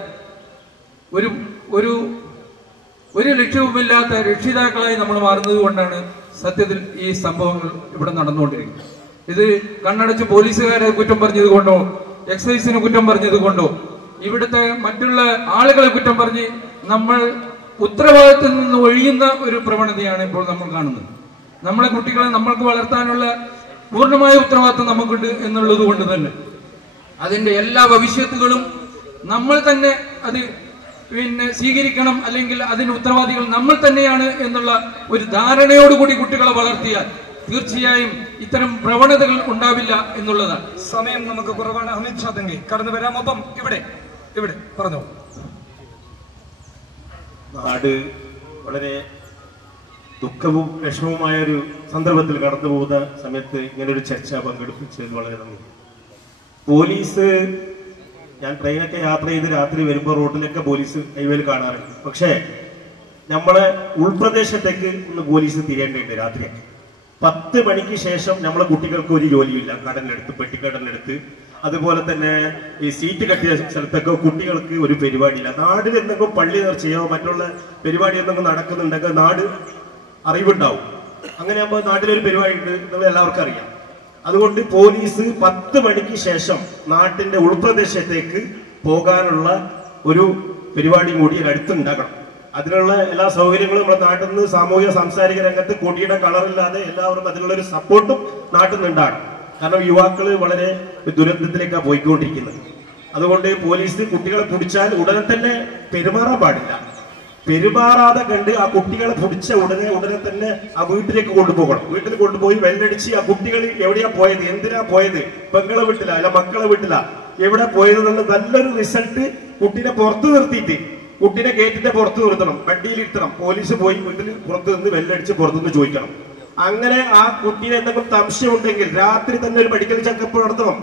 ഒരു ഒരു ഒരു ലക്ഷ്യവുമില്ലാത്ത രക്ഷിതാക്കളായി നമ്മൾ മാറുന്നത് കൊണ്ടാണ് സത്യത്തിൽ ഈ സംഭവങ്ങൾ ഇവിടെ നടന്നുകൊണ്ടിരിക്കുന്നത്. ഇത് കണ്ണടച്ച് പോലീസുകാരെ കുറ്റം പറഞ്ഞത് കൊണ്ടോ എക്സൈസിന് കുറ്റം പറഞ്ഞത് കൊണ്ടോ ഇവിടുത്തെ മറ്റുള്ള ആളുകളെ കുറ്റം പറഞ്ഞ് നമ്മൾ ഉത്തരവാദിത്തത്തിൽ നിന്ന് ഒഴിയുന്ന ഒരു പ്രവണതയാണ് ഇപ്പോൾ നമ്മൾ കാണുന്നത്. നമ്മളെ കുട്ടികളെ നമ്മൾക്ക് വളർത്താനുള്ള പൂർണ്ണമായ ഉത്തരവാദിത്തം നമുക്കുണ്ട് എന്നുള്ളത് കൊണ്ട് തന്നെ അതിന്റെ എല്ലാ ഭവിഷ്യത്തുകളും നമ്മൾ തന്നെ അത് സ്വീകരിക്കണം, അല്ലെങ്കിൽ അതിന് ഉത്തരവാദികൾ നമ്മൾ തന്നെയാണ് എന്നുള്ള ഒരു ധാരണയോടുകൂടി കുട്ടികളെ വളർത്തിയാൽ തീർച്ചയായും ഇത്തരം പ്രവണതകൾ ഉണ്ടാവില്ല എന്നുള്ളതാണ്. സമയം നമുക്ക് കുറവാണ്. അമിത് ഷാ തങ്ങി കടന്നു വരാം. ഒപ്പം ഇവിടെ പറഞ്ഞോ. നാട് വളരെ ദുഃഖവും വിഷമവുമായ ഒരു സന്ദർഭത്തിൽ കടന്നു പോകുന്ന സമയത്ത് ഇങ്ങനൊരു ചർച്ച പങ്കെടുപ്പിച്ചത് വളരെ നന്ദി. പോലീസ്, ഞാൻ ട്രെയിനൊക്കെ യാത്ര ചെയ്ത് രാത്രി വരുമ്പോൾ റോഡിലൊക്കെ പോലീസ് ഹൈവേയിൽ കാണാറുണ്ട്. പക്ഷേ നമ്മളെ ഉൾപ്രദേശത്തേക്ക് ഒന്ന് പോലീസ് തിരിയേണ്ടതുണ്ട്. രാത്രിയൊക്കെ 10 മണിക്ക് ശേഷം നമ്മളെ കുട്ടികൾക്ക് ഒരു ജോലിയില്ല. കടലിനടുത്ത്, പെട്ടിക്കടലിനടുത്ത്, അതുപോലെ തന്നെ ഈ സീറ്റ് കെട്ടിയ സ്ഥലത്തൊക്കെ കുട്ടികൾക്ക് ഒരു പരിപാടിയില്ല. നാടിൽ എന്തെങ്കിലും പള്ളി നേർച്ചയോ മറ്റുള്ള പരിപാടി എന്തെങ്കിലും നടക്കുന്നുണ്ടെങ്കിൽ നാട് അറിവുണ്ടാവും. അങ്ങനെ ആകുമ്പോൾ നാട്ടിലൊരു പരിപാടി ഉണ്ട് എന്നുള്ളത് എല്ലാവർക്കും അറിയാം. അതുകൊണ്ട് പോലീസ് 10 മണിക്ക് ശേഷം നാട്ടിന്റെ ഉൾപ്രദേശത്തേക്ക് പോകാനുള്ള ഒരു പരിപാടി കൂടി അടുത്തുണ്ടാകണം. അതിനുള്ള എല്ലാ സൗകര്യങ്ങളും നമ്മുടെ നാട്ടിൽ നിന്ന് സാമൂഹിക സാംസ്കാരിക രംഗത്ത് കൊടിയുടെ കളറില്ലാതെ എല്ലാവരും അതിനുള്ള ഒരു സപ്പോർട്ടും നാട്ടിൽ നിന്നുണ്ടാകണം. കാരണം യുവാക്കൾ വളരെ ദുരന്തത്തിലേക്കാണ് പോയിക്കൊണ്ടിരിക്കുന്നത്. അതുകൊണ്ട് പോലീസ് കുട്ടികളെ പിടിച്ചാൽ ഉടനെ തന്നെ പെരുമാറാൻ പാടില്ല. പെരുമാറാതെ കണ്ട് ആ കുട്ടികളെ പിടിച്ച ഉടനെ തന്നെ ആ വീട്ടിലേക്ക് കൊണ്ടുപോകണം. വീട്ടിൽ കൊണ്ടുപോയി വെല്ലടിച്ച് ആ കുട്ടികൾ എവിടെയാ പോയത്, എന്തിനാ പോയത്, പെങ്ങളെ വീട്ടിലാ അല്ല മക്കളെ വീട്ടിലാ എവിടെ പോയത് എന്നുള്ള നല്ലൊരു റിസൾട്ട് കുട്ടീനെ പുറത്തു നിർത്തിയിട്ട് കുട്ടീനെ ഗേറ്റിന്റെ പുറത്ത് നിർത്തണം, വണ്ടിയിലിരുത്തണം. പോലീസ് പോയി വീട്ടിൽ പുറത്ത് നിന്ന് വെല്ലടിച്ച് പുറത്തുനിന്ന് ചോദിക്കണം. അങ്ങനെ ആ കുട്ടീനെ എന്തെങ്കിലും സംശയം ഉണ്ടെങ്കിൽ രാത്രി തന്നെ ഒരു മെഡിക്കൽ ചെക്കപ്പ് നടത്തണം.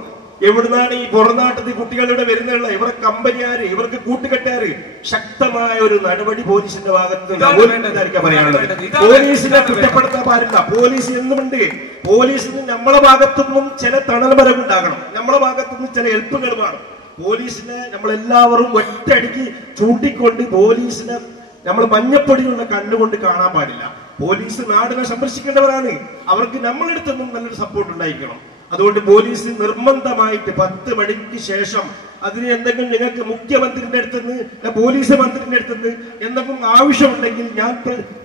എവിടുന്നാണ് ഈ പുറംനാട്ടിൽ കുട്ടികളിവിടെ വരുന്നുള്ള, ഇവരെ കമ്പനിയാര്, ഇവർക്ക് കൂട്ടുകെട്ടാര്, ശക്തമായ ഒരു നടപടി പോലീസിന്റെ ഭാഗത്ത് നിന്ന് പറയാനുള്ളത്. പോലീസിനെ കുറ്റപ്പെടുത്താൻ പാടില്ല. പോലീസ് എന്നുമുണ്ട്. പോലീസിന് നമ്മളെ ഭാഗത്തുനിന്നും ചില തണൽ മരം ഉണ്ടാകണം, നമ്മളെ ഭാഗത്തുനിന്നും ചില ഹെൽപ്പുകൾ വേണം. പോലീസിനെ നമ്മളെല്ലാവരും ഒറ്റയടിക്ക് ചൂണ്ടിക്കൊണ്ട് പോലീസിനെ നമ്മൾ മഞ്ഞപ്പൊടിയുള്ള കണ്ണുകൊണ്ട് കാണാൻ പാടില്ല. പോലീസ് നാടിനെ സംരക്ഷിക്കേണ്ടവരാണ്. അവർക്ക് നമ്മളെടുത്ത് നിന്നും നല്ലൊരു സപ്പോർട്ട് ഉണ്ടായിരിക്കണം. അതുകൊണ്ട് പോലീസ് നിർബന്ധമായിട്ട് 10 മണിക്ക് ശേഷം അതിന് എന്തെങ്കിലും നിങ്ങൾക്ക് മുഖ്യമന്ത്രിയുടെ അടുത്തുനിന്ന് പോലീസ് മന്ത്രിയുടെ അടുത്തുനിന്ന് എന്തെങ്കിലും ആവശ്യമുണ്ടെങ്കിൽ ഞാൻ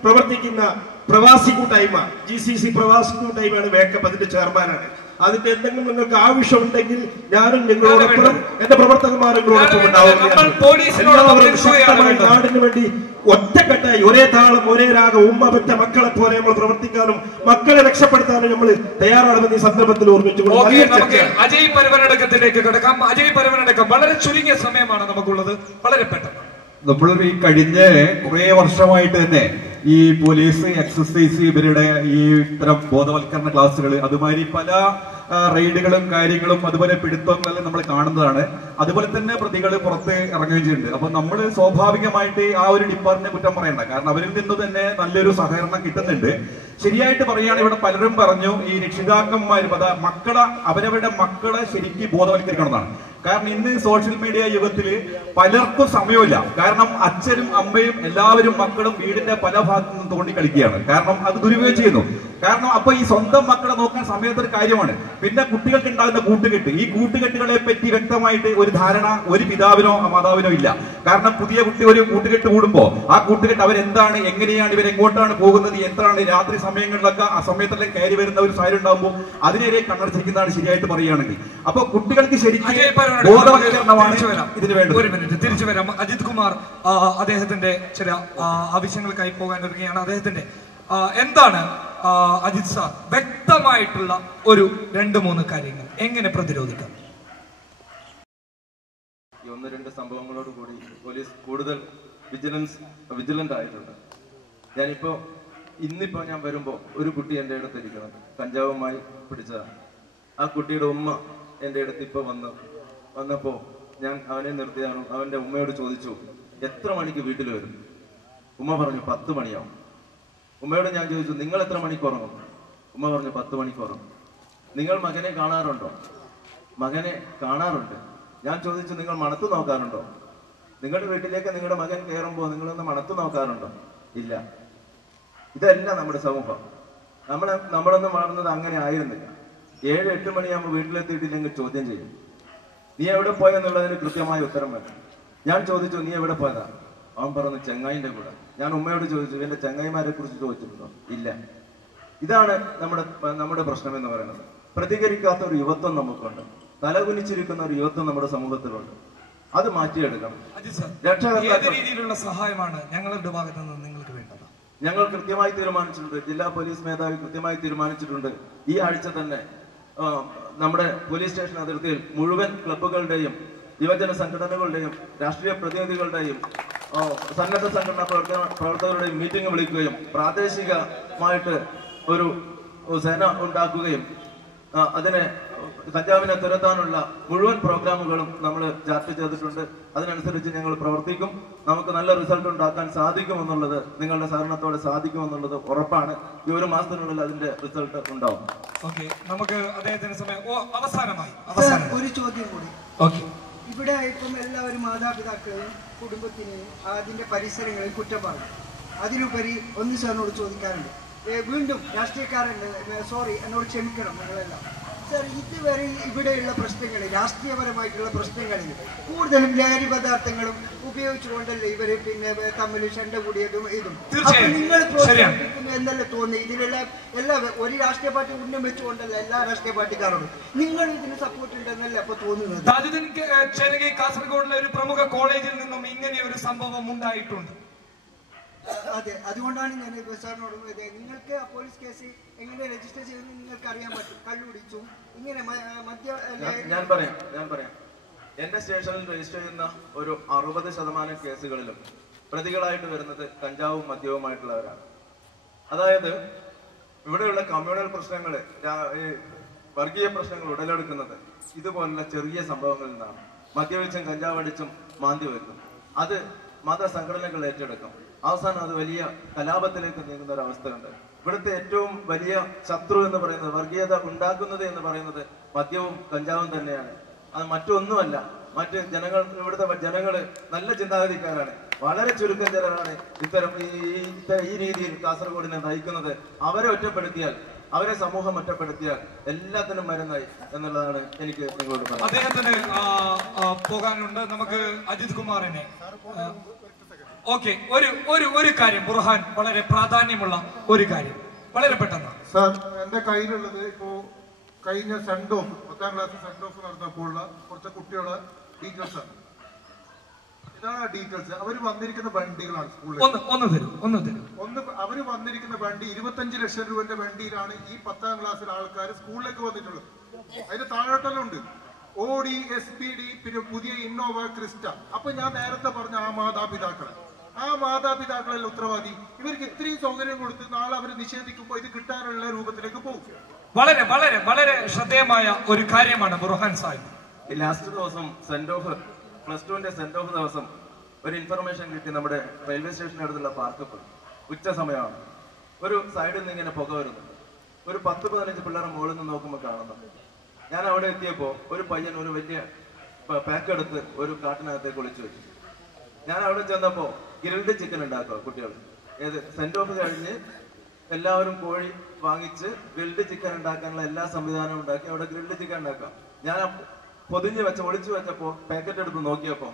പ്രവർത്തിക്കുന്ന പ്രവാസി കൂട്ടായ്മ GCC പ്രവാസി കൂട്ടായ്മയാണ് വേക്കപ്പ്, അതിന്റെ ചെയർമാനാണ്. അതിന്റെ എന്തെങ്കിലും നിങ്ങൾക്ക് ആവശ്യമുണ്ടെങ്കിൽ ഞാനും നിങ്ങളോടൊപ്പം എന്റെ പ്രവർത്തകന്മാരും നിങ്ങളോടൊപ്പം ഉണ്ടാവുകയാണ്. ശക്തമായി നാടിന് വേണ്ടി ഒറ്റക്കെട്ടായി ഒരേ താളം ഒരേ രാഗം ഉമ്മ പെറ്റ മക്കളെ പോലെ നമ്മൾ പ്രവർത്തിക്കാനും മക്കളെ രക്ഷപ്പെടുത്താനും നമ്മൾ തയ്യാറാണെന്ന് ഈ സന്ദർഭത്തിൽ ഓർമ്മിച്ചുകൊണ്ട് അജയ് പരവനടക്കത്തിലേക്ക് കിടക്കാം. അജയ് പരവനടക്കം വളരെ ചുരുങ്ങിയ സമയമാണ് നമുക്കുള്ളത്, വളരെ പെട്ടെന്ന്. നമ്മൾ ഈ കഴിഞ്ഞ കുറെ വർഷമായിട്ട് തന്നെ ഈ പോലീസ് എക്സസൈസ് ഇവരുടെ ഈ ഇത്തരം ബോധവൽക്കരണ ക്ലാസ്സുകൾ അതുമാതിരി പല റെയ്ഡുകളും കാര്യങ്ങളും അതുപോലെ പിടുത്തങ്ങളും നമ്മൾ കാണുന്നതാണ്. അതുപോലെ തന്നെ പ്രതികൾ പുറത്ത് ഇറങ്ങുകയും ചെയ്യുന്നുണ്ട്. അപ്പൊ നമ്മൾ സ്വാഭാവികമായിട്ട് ആ ഒരു ഡിപ്പാർട്ട്മെന്റ് കുറ്റം പറയണ്ട, കാരണം അവരിൽ നിന്ന് തന്നെ നല്ലൊരു സഹകരണം കിട്ടുന്നുണ്ട്. ശരിയായിട്ട് പറയുകയാണ്, ഇവിടെ പലരും പറഞ്ഞു ഈ രക്ഷിതാക്കന്മാരും അവരവരുടെ മക്കളെ ശരിക്കും ബോധവൽക്കരിക്കണം എന്നാണ്. കാരണം ഇന്ന് സോഷ്യൽ മീഡിയ യുഗത്തിൽ പലർക്കും സമയമില്ല. കാരണം അച്ഛനും അമ്മയും എല്ലാവരും മക്കളും വീടിന്റെ പല ഭാഗത്തു നിന്നും തോണ്ടി കളിക്കുകയാണ്. കാരണം അത് ദുരുപയോഗം ചെയ്യുന്നു. കാരണം അപ്പൊ ഈ സ്വന്തം മക്കളെ നോക്കാൻ സമയത്തൊരു കാര്യമാണ്. പിന്നെ കുട്ടികൾക്ക് ഉണ്ടാകുന്ന കൂട്ടുകെട്ട്, ഈ കൂട്ടുകെട്ടുകളെ പറ്റി വ്യക്തമായിട്ട് ഒരു ധാരണ ഒരു പിതാവിനോ മാതാവിനോ ഇല്ല. കാരണം പുതിയ കുട്ടി ഒരു കൂട്ടുകെട്ട് കൂടുമ്പോ ആ കൂട്ടുകെട്ട് അവരെന്താണ്, എങ്ങനെയാണ്, ഇവരെങ്ങോട്ടാണ് പോകുന്നത്, എന്താണ് രാത്രി സമയങ്ങളിലൊക്കെ ആ സമയത്തെല്ലാം കയറി വരുന്ന ഒരു സാഹചര്യം ഉണ്ടാകുമ്പോൾ അതിനെതിരെ കണ്ണടച്ചിരിക്കുന്നതാണ് ശരിയായിട്ട് പറയുകയാണെങ്കിൽ. അപ്പൊ കുട്ടികൾക്ക് ശരിക്കും ബോധവൽക്കരണമാണ് ഇതിന് വേണ്ടത്. ഒരു മിനിറ്റ് തിരിച്ചു വരാം. അജിത് കുമാർ അദ്ദേഹത്തിന്റെ ചില ആവശ്യങ്ങൾക്കായി പോകാൻ ഒരുങ്ങുകയാണ്. അദ്ദേഹത്തിന്റെ എന്താണ് അജിത് സാർ വ്യക്തമായിട്ടുള്ള ഒരു 2-3 കാര്യങ്ങൾ എങ്ങനെ പ്രതിരോധിക്കാം? 1-2 സംഭവങ്ങളോട് കൂടി പോലീസ് കൂടുതൽ വിജിലന്റ് ആയിട്ടുണ്ട്. ഇന്നിപ്പോ ഞാൻ വരുമ്പോ ഒരു കുട്ടി എന്റെ അടുത്ത് ഇരിക്കുന്നത് കഞ്ചാവുമായി പിടിച്ചതാണ്. ആ കുട്ടിയുടെ ഉമ്മ എന്റെ അടുത്ത് ഇപ്പൊ വന്നപ്പോ ഞാൻ അവനെ നിർത്തിയാണ്. അവന്റെ ഉമ്മയോട് ചോദിച്ചു, എത്ര മണിക്ക് വീട്ടിൽ വരും? ഉമ്മ പറഞ്ഞു 10 മണിയാവും. ഉമ്മയോട് ഞാൻ ചോദിച്ചു, നിങ്ങൾ എത്ര മണിക്ക് ഉറങ്ങും? ഉമ്മ പറഞ്ഞു 10 മണിക്ക് ഉറങ്ങും. നിങ്ങൾ മകനെ കാണാറുണ്ടോ? മകനെ കാണാറുണ്ട്. ഞാൻ ചോദിച്ചു, നിങ്ങൾ മണത്തു നോക്കാറുണ്ടോ? നിങ്ങളുടെ വീട്ടിലേക്ക് നിങ്ങളുടെ മകൻ കയറുമ്പോൾ നിങ്ങളൊന്ന് മണത്തു നോക്കാറുണ്ടോ? ഇല്ല. ഇതല്ല നമ്മുടെ സമൂഹം. നമ്മളൊന്നും വളർന്നത് അങ്ങനെ ആയിരുന്നില്ല. 7-8 മണിയാകുമ്പോൾ വീട്ടിലെത്തിയിട്ടില്ലെങ്കിൽ ചോദ്യം ചെയ്യും. നീ എവിടെ പോയെന്നുള്ളതിന് കൃത്യമായ ഉത്തരം വേണം. ഞാൻ ചോദിച്ചു, നീ എവിടെ പോയതാ? അവൻ പറഞ്ഞു, ചെങ്ങായിന്റെ കൂടെ. ഞാൻ ഉമ്മയോട് ചോദിച്ചു, എന്റെ ചെങ്ങായിമാരെ കുറിച്ച് ചോദിച്ചിട്ടുണ്ടോ? ഇല്ല. ഇതാണ് നമ്മുടെ പ്രശ്നം എന്ന് പറയുന്നത്. പ്രതികരിക്കാത്ത ഒരു യുവത്വം നമുക്കുണ്ട്. തലകുനിച്ചിരിക്കുന്ന ഒരു യുവത്വം നമ്മുടെ സമൂഹത്തിലുണ്ട്. അത് മാറ്റിയെടുക്കണം. ഏത് രീതിയിലുള്ള സഹായമാണ് ഞങ്ങളുടെ ഭാഗത്ത് നിന്ന് നിങ്ങൾക്ക് വേണ്ടത്? ഞങ്ങൾ കൃത്യമായി തീരുമാനിച്ചിട്ടുണ്ട്. ജില്ലാ പോലീസ് മേധാവി കൃത്യമായി തീരുമാനിച്ചിട്ടുണ്ട്. ഈ ആഴ്ച തന്നെ നമ്മുടെ പോലീസ് സ്റ്റേഷൻ അതിർത്തിയിൽ മുഴുവൻ ക്ലബ്ബുകളുടെയും യുവജന സംഘടനകളുടെയും രാഷ്ട്രീയ പ്രതിനിധികളുടെയും സന്നദ്ധ സംഘടനാ പ്രവർത്തകരുടെയും മീറ്റിംഗ് വിളിക്കുകയും പ്രാദേശികമായിട്ട് ഒരു സേന ഉണ്ടാക്കുകയും അതിനെ കഞ്ചാവിനെ തുരത്താനുള്ള മുഴുവൻ പ്രോഗ്രാമുകളും നമ്മൾ ചാർട്ട് ചെയ്തിട്ടുണ്ട്. അതിനനുസരിച്ച് ഞങ്ങൾ പ്രവർത്തിക്കും. നമുക്ക് നല്ല റിസൾട്ട് ഉണ്ടാക്കാൻ സാധിക്കുമെന്നുള്ളത്, നിങ്ങളുടെ സഹകരണത്തോടെ സാധിക്കുമെന്നുള്ളത് ഉറപ്പാണ്. ഈ 1 മാസത്തിനുള്ളിൽ അതിന്റെ റിസൾട്ട് ഉണ്ടാവും. നമുക്ക് അദ്ദേഹത്തിന് സമയം അവസാനമായി ഒരു ചോദ്യം കൂടി. ഇവിടെ ഇപ്പം എല്ലാവരും മാതാപിതാക്കളെയും കുടുംബത്തിനെയും അതിന്റെ പരിസരങ്ങളിൽ കുറ്റം പറയും. അതിനുപരി ഒന്ന് സാറിനോട് ചോദിക്കാറുണ്ട്. വീണ്ടും രാഷ്ട്രീയക്കാരുണ്ട്, സോറി എന്നോട് ക്ഷമിക്കണം നിങ്ങളെല്ലാം. സർ, ഇതുവരെ ഇവിടെയുള്ള പ്രശ്നങ്ങളിൽ, രാഷ്ട്രീയപരമായിട്ടുള്ള പ്രശ്നങ്ങളിൽ കൂടുതലും ലഹരി പദാർത്ഥങ്ങളും ഉപയോഗിച്ചുകൊണ്ടല്ലേ ഇവര് പിന്നെ തമ്മിൽ ശണ്ട കൂടിയതും ഇതും. നിങ്ങൾ പ്രോത്സാഹിപ്പിക്കുന്നു എന്നല്ലേ തോന്നി? ഇതിലുള്ള എല്ലാ ഒരു രാഷ്ട്രീയ പാർട്ടി ഉന്നം വെച്ചുകൊണ്ടല്ല എല്ലാ രാഷ്ട്രീയ പാർട്ടിക്കാരോടും നിങ്ങൾ ഇതിന് സപ്പോർട്ട് ഉണ്ടെന്നല്ലേ അപ്പൊ തോന്നുന്നത്? കാസർഗോഡിലെ ഒരു പ്രമുഖ കോളേജിൽ നിന്നും ഇങ്ങനെ ഒരു സംഭവം ഉണ്ടായിട്ടുണ്ട്. അതെ, അതുകൊണ്ടാണ് ഞാൻ സാറിനോട് നിങ്ങൾക്ക് ആ പോലീസ് കേസ് എങ്ങനെ രജിസ്റ്റർ ചെയ്തെന്ന് നിങ്ങൾക്ക് അറിയാൻ പറ്റും. കള്ളുടിച്ചു ഇങ്ങനെ ഞാൻ പറയാം. എന്റെ സ്റ്റേഷനിൽ രജിസ്റ്റർ ചെയ്യുന്ന ഒരു 60% കേസുകളിലും പ്രതികളായിട്ട് വരുന്നത് കഞ്ചാവും മദ്യവുമായിട്ടുള്ളവരാണ്. അതായത് ഇവിടെയുള്ള കമ്മ്യൂണൽ പ്രശ്നങ്ങള്, വർഗീയ പ്രശ്നങ്ങൾ ഉടലെടുക്കുന്നത് ഇതുപോലുള്ള ചെറിയ സംഭവങ്ങളിൽ നിന്നാണ്. മദ്യപിച്ചും കഞ്ചാവടിച്ചും മാന്തി വരുന്നു. അത് മതസംഘടനകൾ ഏറ്റെടുക്കും. അവസാനം അത് വലിയ കലാപത്തിലേക്ക് നീങ്ങുന്ന ഒരു അവസ്ഥയുണ്ട്. ഇവിടുത്തെ ഏറ്റവും വലിയ ശത്രു എന്ന് പറയുന്നത്, വർഗീയത ഉണ്ടാക്കുന്നത് എന്ന് പറയുന്നത് മദ്യവും കഞ്ചാവും തന്നെയാണ്. അത് മറ്റൊന്നുമല്ല. മറ്റ് ജനങ്ങൾ, ഇവിടുത്തെ ജനങ്ങള് നല്ല ചിന്താഗതിക്കാരാണ്. വളരെ ചുരുക്കം ജനങ്ങളാണ് ഇത്തരം ഈ രീതിയിൽ കാസർഗോഡിനെ നയിക്കുന്നത്. അവരെ ഒറ്റപ്പെടുത്തിയാൽ, അവരെ സമൂഹം ഒറ്റപ്പെടുത്തിയാൽ എല്ലാത്തിനും മരുന്നായി എന്നുള്ളതാണ് എനിക്ക് നിങ്ങളോട് പറയാം. അദ്ദേഹത്തിന് പോകാനുണ്ട്. നമുക്ക് അജിത് കുമാറിനെ. ഓക്കെ, ഒരു കാര്യം ബുർഹാൻ, വളരെ പ്രാധാന്യമുള്ള ഒരു കാര്യം, വളരെ പെട്ടെന്ന്. സാർ, എന്റെ കയ്യിലുള്ളത് ഇപ്പോ കഴിഞ്ഞ send off 10ാം class send off നടന്നപ്പോൾ കുറച്ച് കുട്ടികളെ ഡീറ്റെയിൽസ് ആണ്. ഇതാണ് ഡീറ്റെയിൽസ്. അവർ വന്നിരിക്കുന്ന വണ്ടികളാണ് സ്കൂളിൽ. അവര് വന്നിരിക്കുന്ന വണ്ടി 25 ലക്ഷം രൂപന്റെ വണ്ടിയിലാണ് ഈ 10ാം ക്ലാസ്സിലെ ആൾക്കാർ സ്കൂളിലേക്ക് വന്നിട്ടുള്ളത്. അതിന്റെ താഴോട്ടെല്ലാം ഉണ്ട് ഓഡി, SPD, പിന്നെ പുതിയ ഇന്നോവ, ക്രിസ്റ്റ. അപ്പൊ ഞാൻ നേരത്തെ പറഞ്ഞ ആ മാതാപിതാക്കളെല്ലാം ഉത്തരവാദി. ഇവർക്ക് ഇത്രയും സൗകര്യം കൊടുത്ത് നാളെ അവർ നിഷേധിക്കുമ്പോൾ ഇത് കിട്ടാനുള്ള രൂപത്തിലേക്ക് പോകും. വളരെ വളരെ വളരെ ശ്രദ്ധേയമായ ഒരു കാര്യമാണ് ബുർഹാൻ സാഹിബ്. ലാസ്റ്റ് ദിവസം സെന്റ് ഓഫ് +2 സെന്റ് ഓഫ് ദിവസം ഒരു ഇൻഫർമേഷൻ കിട്ടി. നമ്മുടെ റെയിൽവേ സ്റ്റേഷന് അടുത്തുള്ള പാർക്ക് ഉച്ച സമയമാണ്. ഒരു സൈഡിൽ നിന്ന് ഇങ്ങനെ പുക വരുന്നുണ്ട്. ഒരു 10-15 പിള്ളേരെ മുകളിൽ നിന്ന് നോക്കുമ്പോൾ കാണുന്നുണ്ട്. ഞാൻ അവിടെ എത്തിയപ്പോൾ ഒരു പയ്യൻ ഒരു വലിയ പാക്ക് എടുത്ത് ഒരു കാട്ടിനകത്തേക്ക് ഒളിച്ചു വെച്ചു. ഞാൻ അവിടെ ചെന്നപ്പോൾ ഗ്രിൽഡ് ചിക്കൻ ഉണ്ടാക്കുക കുട്ടികൾ. സെന്റ് ഓഫ് കഴിഞ്ഞ് എല്ലാവരും കോഴി വാങ്ങിച്ച് ഗ്രിൽഡ് ചിക്കൻ ഉണ്ടാക്കാനുള്ള എല്ലാ സംവിധാനവും ഉണ്ടാക്കി അവിടെ ഗ്രിൽഡ് ചിക്കൻ ഉണ്ടാക്കാം. ഞാൻ ഒളിച്ചു വെച്ചപ്പോ പാക്കറ്റ് എടുത്ത് നോക്കിയപ്പോ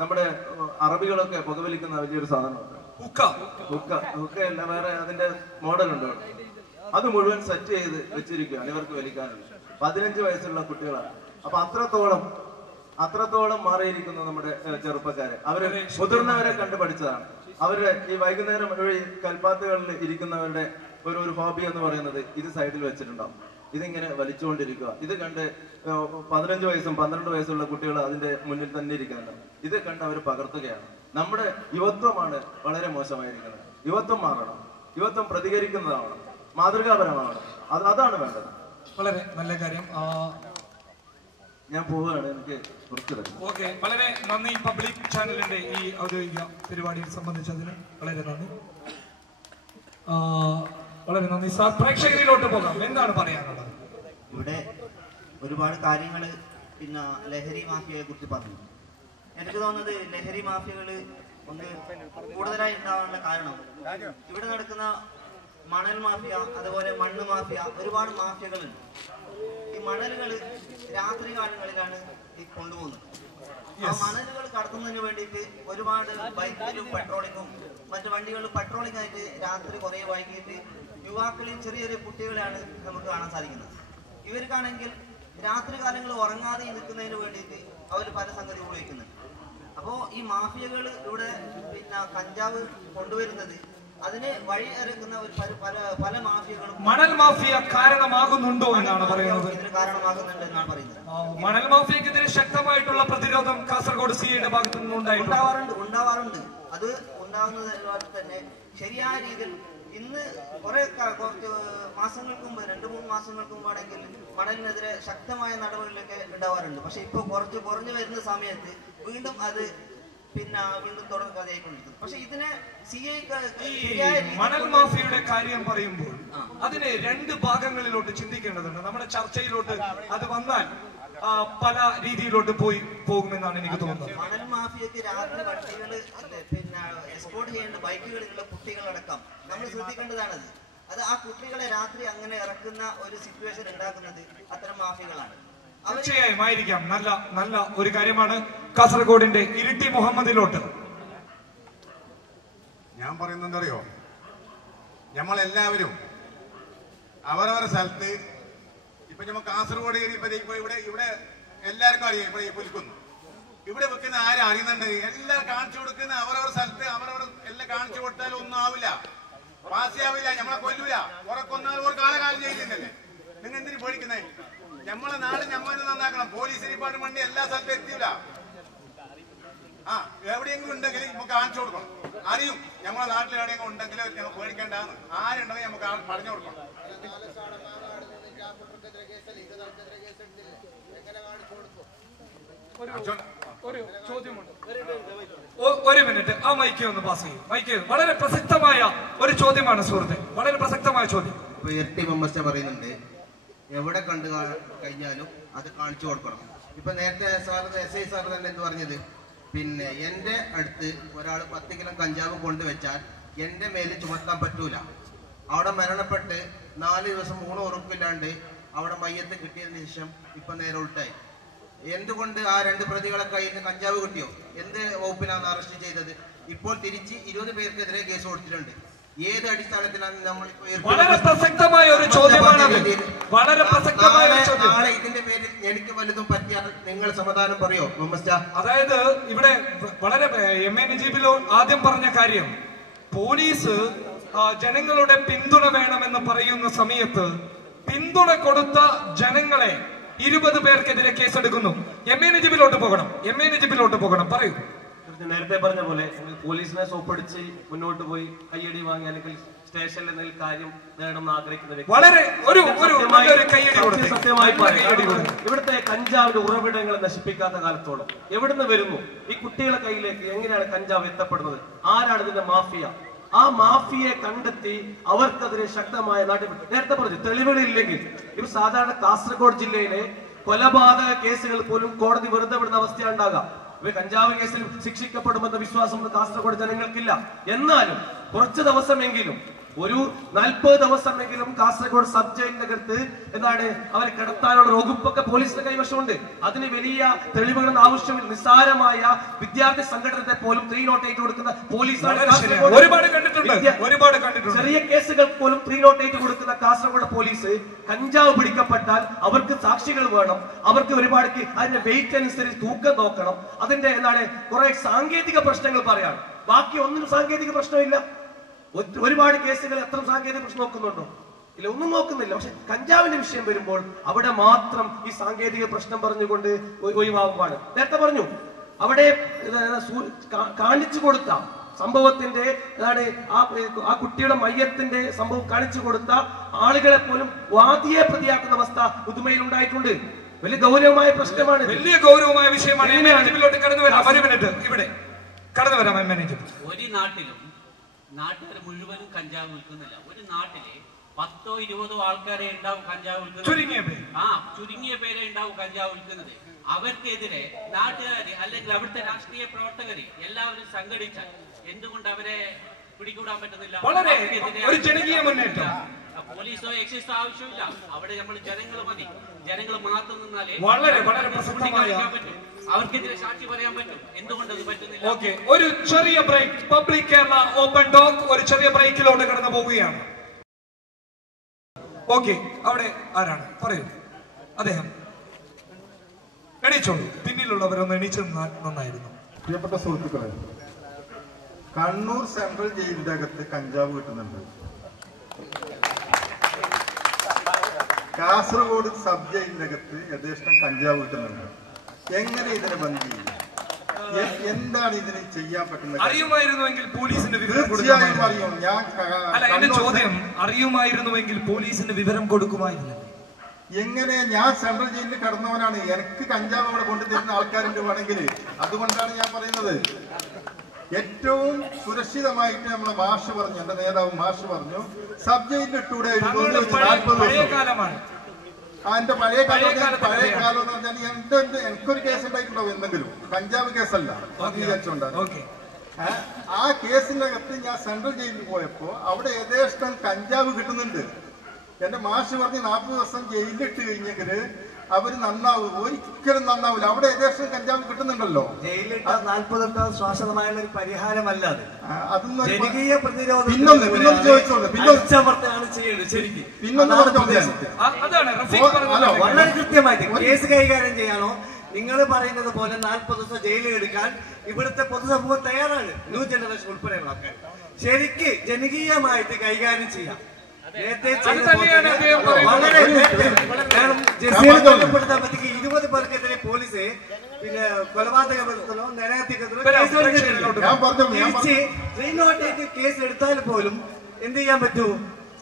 നമ്മുടെ അറബികളൊക്കെ പുകവലിക്കുന്ന വലിയൊരു സാധനമുണ്ട്. ഹുക്കയല്ല, വേറെ അതിന്റെ മോഡലുണ്ട്. അത് മുഴുവൻ സെറ്റ് ചെയ്ത് വെച്ചിരിക്കുകയാണ് ഇവർക്ക് വലിക്കാനുള്ള. 15 വയസ്സുള്ള കുട്ടികളാണ്. അപ്പൊ അത്രത്തോളം മാറിയിരിക്കുന്നു നമ്മുടെ ചെറുപ്പക്കാരെ. അവര് മുതിർന്നവരെ കണ്ടു പഠിച്ചതാണ്. അവരുടെ ഈ വൈകുന്നേരം വഴി കൽപ്പാത്തുകളിൽ ഇരിക്കുന്നവരുടെ ഒരു ഹോബി എന്ന് പറയുന്നത് ഇത് സൈഡിൽ വെച്ചിട്ടുണ്ടാവും. ഇതിങ്ങനെ വലിച്ചുകൊണ്ടിരിക്കുക. ഇത് കണ്ട് 15 വയസ്സും 12 വയസ്സുള്ള കുട്ടികൾ അതിന്റെ മുന്നിൽ തന്നെ ഇരിക്കുന്നുണ്ട്. ഇത് കണ്ട് അവർ പകർത്തുകയാണ്. നമ്മുടെ യുവത്വമാണ് വളരെ മോശമായിരിക്കുന്നത്. യുവത്വം മാറണം. യുവത്വം പ്രതികരിക്കുന്നതാവണം, മാതൃകാപരമാവണം. അതാണ് വേണ്ടത്. വളരെ നല്ല കാര്യം. ഞാൻ പോവുകയാണ്. എനിക്ക് ഓക്കെ, വളരെ നന്ദി പബ്ലിക് ചാനലിന്റെ ഈ ഔദ്യോഗിക പരിപാടിയെ സംബന്ധിച്ചതിന് വളരെ നന്ദി. വളരെ നന്ദി സാർ. പ്രേക്ഷകരിലോട്ട് പോകാം. എന്താണ് പറയാനുള്ളത്? ഇവിടെ ഒരുപാട് കാര്യങ്ങൾ പിന്നെ ലഹരി മാഫിയയെ കുറിച്ച് പറഞ്ഞു. എനിക്ക് തോന്നുന്നത് ലഹരി മാഫിയകള് ഒന്ന് കൂടുതലായി ഉണ്ടാവാനുള്ള കാരണം ഇവിടെ നടക്കുന്ന മണൽ മാഫിയ, അതുപോലെ മണ്ണ് മാഫിയ, ഒരുപാട് മാഫിയകളുണ്ട്. ഈ മണലുകള് രാത്രി കാലങ്ങളിലാണ് ഈ കൊണ്ടുപോകുന്നത്. ആ മണലുകൾ കടത്തുന്നതിന് വേണ്ടിയിട്ട് ഒരുപാട് ബൈക്കിലും പെട്രോളിങ്ങും മറ്റു വണ്ടികളിലും പെട്രോളിംഗ് ആയിട്ട് രാത്രി കുറെ വൈകിട്ട് യുവാക്കളെയും ചെറിയ ചെറിയ കുട്ടികളെയാണ് നമുക്ക് കാണാൻ സാധിക്കുന്നത്. ഇവർക്കാണെങ്കിൽ രാത്രി കാലങ്ങളിൽ ഉറങ്ങാതെ നിൽക്കുന്നതിന് വേണ്ടിയിട്ട് അവർ പല സംഗതി ഉപയോഗിക്കുന്നുണ്ട്. അപ്പോൾ ഈ മാഫിയകൾ ഇവിടെ പിന്നെ കഞ്ചാവ് കൊണ്ടുവരുന്നത് അതിന് വഴി ഇറക്കുന്ന ഒരു പല മാഫിയകളും മണൽ മാഫിയ കാരണമാകുന്നുണ്ടോ എന്നാണ് പറയുന്നത്. ഇതിന് കാരണമാകുന്നുണ്ട് എന്നാണ് പറയുന്നത്. മണൽ മാഫിയക്കെതിരെ ശക്തമായിട്ടുള്ള പ്രതിരോധം കാസർഗോഡ് സിഐയുടെ ഭാഗത്തു ഉണ്ടാവാറുണ്ട്. അത് ഉണ്ടാകുന്നത് തന്നെ ശരിയായ രീതിയിൽ ഇന്ന് കുറച്ച് മാസങ്ങൾക്ക് മുമ്പ് 2-3 മാസങ്ങൾക്ക് മുമ്പാണെങ്കിൽ മണലിനെതിരെ ശക്തമായ നടപടികളൊക്കെ ഉണ്ടാവാറുണ്ട്. പക്ഷെ ഇപ്പൊ കുറഞ്ഞു വരുന്ന സമയത്ത് വീണ്ടും അത് വീണ്ടും തുടർക്കഥയായിക്കൊണ്ടിരിക്കുന്നു. പക്ഷെ ഇതിനെ മണൽ മാഫിയയുടെ കാര്യം പറയുമ്പോൾ അതിനെ 2 ഭാഗങ്ങളിലോട്ട് ചിന്തിക്കേണ്ടതുണ്ട്. നമ്മുടെ ചർച്ചയിലോട്ട് അത് വന്നാൽ പല രീതിയിലോട്ട് പോകുമെന്നാണ് എനിക്ക് തോന്നുന്നത്. മണൽ മാഫിയക്ക് രാത്രി വണ്ടികൾ എക്സ്പോർട്ട് ചെയ്യേണ്ട ബൈക്കുകളിലുള്ള കുട്ടികളടക്കം നമ്മൾ ശ്രദ്ധിക്കേണ്ടതാണത്. അത് ആ കുട്ടികളെ രാത്രി അങ്ങനെ ഇറക്കുന്ന ഒരു സിറ്റുവേഷൻ ഉണ്ടാക്കുന്നത് അത്തരം മാഫിയകളാണ്. തീർച്ചയായും ആയിരിക്കാം. നല്ല ഒരു കാര്യമാണ്. കാസർഗോഡിന്റെ ഇരിട്ടി മുഹമ്മദിലോട്ട് ഞാൻ പറയുന്നത് എന്തറിയോ, നമ്മളെല്ലാവരും അവരവരുടെ സ്ഥലത്ത് ഇപ്പൊ നമ്മൾ കാസർഗോഡ് ഇവിടെ എല്ലാവർക്കും അറിയാം. ഇവിടെ വിൽക്കുന്നു, ഇവിടെ വെക്കുന്ന ആരും അറിയുന്നുണ്ട്. എല്ലാം കാണിച്ചു കൊടുക്കുന്ന അവരവരുടെ സ്ഥലത്ത് അവരവർ എല്ലാം കാണിച്ചു കൊടുത്താലും ഒന്നും ആവില്ല, പാസിയാവില്ല, നമ്മളെ കൊല്ലൂല. ഉറക്കൊന്നാലും ഒരു കാലകാലം ചെയ്യുന്നില്ലല്ലേ. നിങ്ങൾ എന്തിനു പേടിക്കുന്നേ? നമ്മളെ നാട് ഞമ്മനെ നന്നാക്കണം. പോലീസ് ഡിപ്പാർട്ട്മെന്റ് എല്ലാ സ്ഥലത്തും എത്തിയില്ല. എവിടെയെങ്കിലും ഉണ്ടെങ്കിൽ നമുക്ക് കാണിച്ചു കൊടുക്കണം. അറിയും നമ്മളെ നാട്ടിൽ എവിടെയെങ്കിലും ഉണ്ടെങ്കിൽ ഞങ്ങൾ പേടിക്കേണ്ടാന്ന്. ആരുണ്ടെങ്കിൽ നമുക്ക് പറഞ്ഞു കൊടുക്കണം. ഒരു മിനിറ്റ്, ആ മൈക്ക് ഒന്ന് പാസ് ചെയ്യും. മൈക്ക് വളരെ പ്രസക്തമായ ഒരു ചോദ്യമാണ് സുഹൃത്തെ, വളരെ പ്രസക്തമായ ചോദ്യം. ഇരട്ടി മെമ്പർസ് പറയുന്നുണ്ട്, എവിടെ കണ്ടു കഴിഞ്ഞാലും അത് കാണിച്ചു കൊടുക്കണം. ഇപ്പൊ നേരത്തെ SI സാർ തന്നെ എന്ത് പറഞ്ഞത്, പിന്നെ എന്റെ അടുത്ത് ഒരാൾ 10 കിലോ കഞ്ചാവ് കൊണ്ടുവച്ചാൽ എന്റെ മേലിൽ ചുമത്താൻ പറ്റൂല. അവിടെ മരണപ്പെട്ട് 4 ദിവസം 3 ഉറപ്പില്ലാണ്ട് അവിടെ മയ്യത്ത് കിട്ടിയതിന് ശേഷം ഇപ്പൊ നേരെ ഉൾട്ടായി. എന്തുകൊണ്ട് ആ 2 പ്രതികളെ കയ്യിൽ നിന്ന് കഞ്ചാവ് കിട്ടിയോ? എന്ത് വകുപ്പിലാണ് അറസ്റ്റ് ചെയ്തത്? ഇപ്പോൾ തിരിച്ച് 20 പേർക്കെതിരെ കേസ് കൊടുത്തിട്ടുണ്ട്. ഏത് അടിസ്ഥാനത്തിലാണ് നമ്മൾ വളരെ പ്രസക്തമായ ഒരു ചോദ്യമാണ്. വളരെ പ്രസക്തമായ ചോദ്യം. നാളെ ഇതിന്റെ പേരിൽ എനിക്ക് വലുതും പറ്റിയാൽ നിങ്ങൾ സമാധാനം പറയോ? അതായത് ഇവിടെ വളരെ MA നജീബിലോ ആദ്യം പറഞ്ഞ കാര്യം, പോലീസ് ജനങ്ങളുടെ പിന്തുണ വേണമെന്ന് പറയുന്ന സമയത്ത് പിന്തുണ കൊടുത്ത ജനങ്ങളെ 20 പേർക്കെതിരെ കേസെടുക്കുന്നു. MA നജീബിലോട്ട് പോകണം. പറയൂ. നേരത്തെ പറഞ്ഞ പോലെ പോലീസിനെ സോപ്പടിച്ച് മുന്നോട്ട് പോയി കയ്യടി വാങ്ങി അല്ലെങ്കിൽ സ്റ്റേഷനിൽ എന്തെങ്കിലും കാര്യം നേടണമെന്ന് ആഗ്രഹിക്കുന്ന സത്യമായി ഇവിടുത്തെ കഞ്ചാവിന്റെ ഉറവിടങ്ങൾ നശിപ്പിക്കാത്ത കാലത്തോളം എവിടുന്ന് വരുന്നു ഈ കുട്ടികളെ കയ്യിലേക്ക്? എങ്ങനെയാണ് കഞ്ചാവ് എത്തപ്പെടുന്നത്? ആരാണ് ഇതിന്റെ മാഫിയ? ആ മാഫിയെ കണ്ടെത്തി അവർക്കെതിരെ ശക്തമായ നേരത്തെ പറഞ്ഞു തെളിവുകളില്ലെങ്കിൽ ഇപ്പൊ സാധാരണ കാസർഗോഡ് ജില്ലയിലെ കൊലപാതക കേസുകൾ പോലും കോടതി വെറുതെ വിടുന്ന അവസ്ഥയാണ് ഉണ്ടാകാം. കഞ്ചാവ് കേസിൽ ശിക്ഷിക്കപ്പെടുമെന്ന വിശ്വാസം കാസർഗോഡ് ജനങ്ങൾക്കില്ല. എന്നാലും കുറച്ച് ദിവസമെങ്കിലും, ഒരു 40 ദിവസമെങ്കിലും കാസർഗോഡ് സബ് ജയിലിന്റെ അകത്ത് എന്താണ് അവരെ കിടത്താനുള്ള വകുപ്പൊക്കെ പോലീസിന്റെ കൈവശമുണ്ട്. അതിന് വലിയ തെളിവുകളൊന്നും ആവശ്യമില്ല. നിസ്സാരമായ വിദ്യാർത്ഥി സംഘടനത്തെ പോലും 308 കൊടുക്കുന്ന പോലീസാണ്. ചെറിയ കേസുകൾ പോലും 308 കൊടുക്കുന്ന കാസർഗോഡ് പോലീസ് കഞ്ചാവ് പിടിക്കപ്പെട്ടാൽ അവർക്ക് സാക്ഷികൾ വേണം, അവർക്ക് ഒരുപാട് അതിന്റെ വെയിറ്റ് അനുസരിച്ച് തൂക്കം നോക്കണം. അതിന്റെ എന്താണ് കുറെ സാങ്കേതിക പ്രശ്നങ്ങൾ പറയാം. ബാക്കി ഒന്നും സാങ്കേതിക പ്രശ്നമില്ല. ഒരുപാട് കേസുകൾ എത്ര സാങ്കേതിക പ്രശ്നം നോക്കുന്നുണ്ടോ? ഇല്ല, ഒന്നും നോക്കുന്നില്ല. പക്ഷെ കഞ്ചാവിന്റെ വിഷയം വരുമ്പോൾ അവിടെ മാത്രം ഈ സാങ്കേതിക പ്രശ്നം പറഞ്ഞുകൊണ്ട് ഒഴിവാകുവാണ്. നേരത്തെ പറഞ്ഞു അവിടെ കാണിച്ചു കൊടുത്ത സംഭവത്തിന്റെ ആ കുട്ടിയുടെ മയ്യത്തിന്റെ സംഭവം കാണിച്ചു കൊടുത്ത ആളുകളെ പോലും വാദിയെ പ്രതിയാക്കുന്ന അവസ്ഥ പുതുമയിൽ ഉണ്ടായിട്ടുണ്ട്. വലിയ ഗൗരവമായ പ്രശ്നമാണ്, വലിയ ഗൗരവമായ വിഷയമാണ്. ഇവിടെ കടന്നു വരാം. ഒരു നാട്ടിലും നാട്ടുകാർ മുഴുവനും കഞ്ചാവ് വിൽക്കുന്നില്ല. ഒരു നാട്ടിലെ 10ഓ 20ഓ ആൾക്കാരെ ഉണ്ടാവും കഞ്ചാവ് വിൽക്കുന്നത്. ചുരുങ്ങിയ പേരെ ഉണ്ടാവും കഞ്ചാവ് വിൽക്കുന്നത്. അവർക്കെതിരെ നാട്ടുകാര് അല്ലെങ്കിൽ അവിടുത്തെ രാഷ്ട്രീയ പ്രവർത്തകര് എല്ലാവരും സംഘടിച്ചാൽ എന്തുകൊണ്ട് അവരെ പിടികൂടാൻ പറ്റുന്നില്ല? പോലീസോ എക്സൈസോ ആവശ്യമില്ല. അവിടെ നമ്മൾ ജനങ്ങൾ മതി. ജനങ്ങൾ മാത്രം നിന്നാലേ പറ്റും. അവർക്കെതിരെ സാക്ഷി പറയാൻ പറ്റും. എന്തുകൊണ്ട് അത് പറ്റുന്നില്ല? ഒരു ചെറിയ break. Public Kerala open talk ഒരു ചെറിയ ബ്രേക്കിലോട്ട് കടന്നു പോവുകയാണ്. അവിടെ ആരാണ്? പറയൂ. അദ്ദേഹം എണീച്ചോളൂ. പിന്നിലുള്ളവരൊന്ന് എണീച്ചു നന്നായിരുന്നു. പ്രിയപ്പെട്ട സുഹൃത്തുക്കളെ, കണ്ണൂർ സെൻട്രൽ ജയിലിന്റെ അകത്ത് കഞ്ചാവ് കിട്ടുന്നുണ്ട്. കാസർഗോഡ് സബ് ജയിലിന്റെ അകത്ത് യഥേഷ്ടം കഞ്ചാവ് കിട്ടുന്നുണ്ട്. എങ്ങനെ ഇതിനെ ബന്ദ് ചെയ്യും? എന്താണ് ഇതിന് ചെയ്യാൻ പറ്റുന്നത്? അറിയുമായിരുന്നുവെങ്കിൽ പോലീസിന് തീർച്ചയായും അറിയും. എന്റെ ചോദ്യം, അറിയുമായിരുന്നുവെങ്കിൽ പോലീസിന് വിവരം കൊടുക്കുമായിരുന്നു. എങ്ങനെ? ഞാൻ സെൻട്രൽ ജയിലിൽ കടന്നവനാണ്. എനിക്ക് കഞ്ചാവ് അവിടെ കൊണ്ടുതരുന്ന ആൾക്കാരുണ്ട് വേണമെങ്കിൽ. അതുകൊണ്ടാണ് ഞാൻ പറയുന്നത്. ഏറ്റവും സുരക്ഷിതമായിട്ട് നമ്മളെ മാഷ് പറഞ്ഞു, എന്റെ നേതാവ് മാഷ് പറഞ്ഞു, സബ് ജയിലിൽ ഇട്ടൂടെ 40 ദിവസം. എന്റെ പഴയ കാലം എന്ന് പറഞ്ഞാൽ എനിക്കൊരു കേസ് ഉണ്ടായിട്ടുണ്ടാവും എന്തെങ്കിലും. കഞ്ചാവ് കേസല്ല വിചാരിച്ചുണ്ടാകും. ആ കേസിന്റെ അകത്ത് ഞാൻ സെൻട്രൽ ജയിലിൽ പോയപ്പോ അവിടെ യഥേഷ്ടം കഞ്ചാവ് കിട്ടുന്നുണ്ട്. എന്റെ മാഷ് പറഞ്ഞ് 40 ദിവസം ജയിലിലിട്ട് കഴിഞ്ഞെങ്കിൽ അവര് നന്നാവും. ഒരിക്കലും നന്നാവില്ല. അവിടെ യഥേഷ്ടം കഞ്ചാവ് കിട്ടുന്നുണ്ടല്ലോ. ജയിലിട്ട 40 ദിവസം ശ്വാസതമായുള്ള ഒരു പരിഹാരമല്ല അത്. അതൊന്നും ജനകീയ പ്രതിരോധം വളരെ കൃത്യമായിട്ട് കേസ് കൈകാര്യം ചെയ്യാനോ നിങ്ങൾ പറയുന്നത് പോലെ 40 ദിവസം ജയിലിൽ എടുക്കാൻ ഇവിടുത്തെ പൊതുസമൂഹം തയ്യാറാണ്. ന്യൂ ജനറേഷൻ ഉൾപ്പെടെയുള്ളവർക്ക് ശരിക്ക് ജനകീയമായിട്ട് കൈകാര്യം ചെയ്യാം. കൊലപ്പെടുത്താൻ പറ്റി 20 പേർക്കെതിരെ പോലീസ് പിന്നെ കൊലപാതകപ്പെടുത്തലോ നിരത്തിക്ക് കേസ് എടുത്താൽ പോലും എന്ത് ചെയ്യാൻ പറ്റൂ?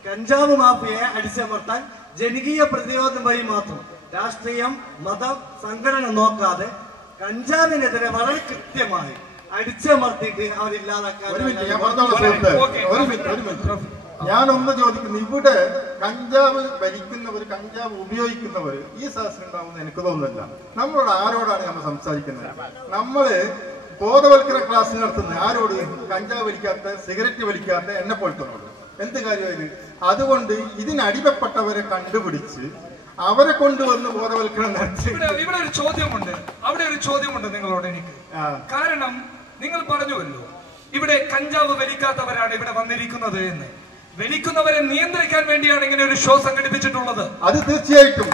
കഞ്ചാവ് മാഫിയയെ അടിച്ചമർത്താൻ ജനകീയ പ്രതിരോധം വഴി മാത്രം, രാഷ്ട്രീയം മതം സംഘടന നോക്കാതെ കഞ്ചാവിനെതിരെ വളരെ കൃത്യമായി അടിച്ചമർത്തിയിട്ട് അവരില്ലാതാക്കാൻ. ഞാനൊന്ന് ചോദിക്കുന്നു, ഇവിടെ കഞ്ചാവ് വലിക്കുന്നവർ, കഞ്ചാവ് ഉപയോഗിക്കുന്നവർ ഈ സദസ്സിൽ ഉണ്ടാവുമെന്ന് എനിക്ക് തോന്നുന്നില്ല. നമ്മളോട് ആരോടാണ് നമ്മൾ സംസാരിക്കുന്നത്? നമ്മള് ബോധവൽക്കരണ ക്ലാസ് നടത്തുന്നത് ആരോട്? കഞ്ചാവ് വലിക്കാത്ത, സിഗരറ്റ് വലിക്കാത്ത എന്നെ പോലത്തെ എന്ത് കാര്യമായത്? അതുകൊണ്ട് ഇതിനടിമപ്പെട്ടവരെ കണ്ടുപിടിച്ച് അവരെ കൊണ്ടുവന്ന് ബോധവൽക്കരണം നടത്തി. ഇവിടെ ഒരു ചോദ്യമുണ്ട്, അവിടെ ഒരു ചോദ്യമുണ്ട് നിങ്ങളോട് എനിക്ക്. കാരണം നിങ്ങൾ പറഞ്ഞുവല്ലോ ഇവിടെ കഞ്ചാവ് വലിക്കാത്തവരാണ് ഇവിടെ വന്നിരിക്കുന്നത് എന്ന്. വലിക്കുന്നവരെ നിയന്ത്രിക്കാൻ വേണ്ടിയാണ് ഇങ്ങനെ ഒരു ഷോ സംഘടിപ്പിച്ചിട്ടുള്ളത്. അത് തീർച്ചയായിട്ടും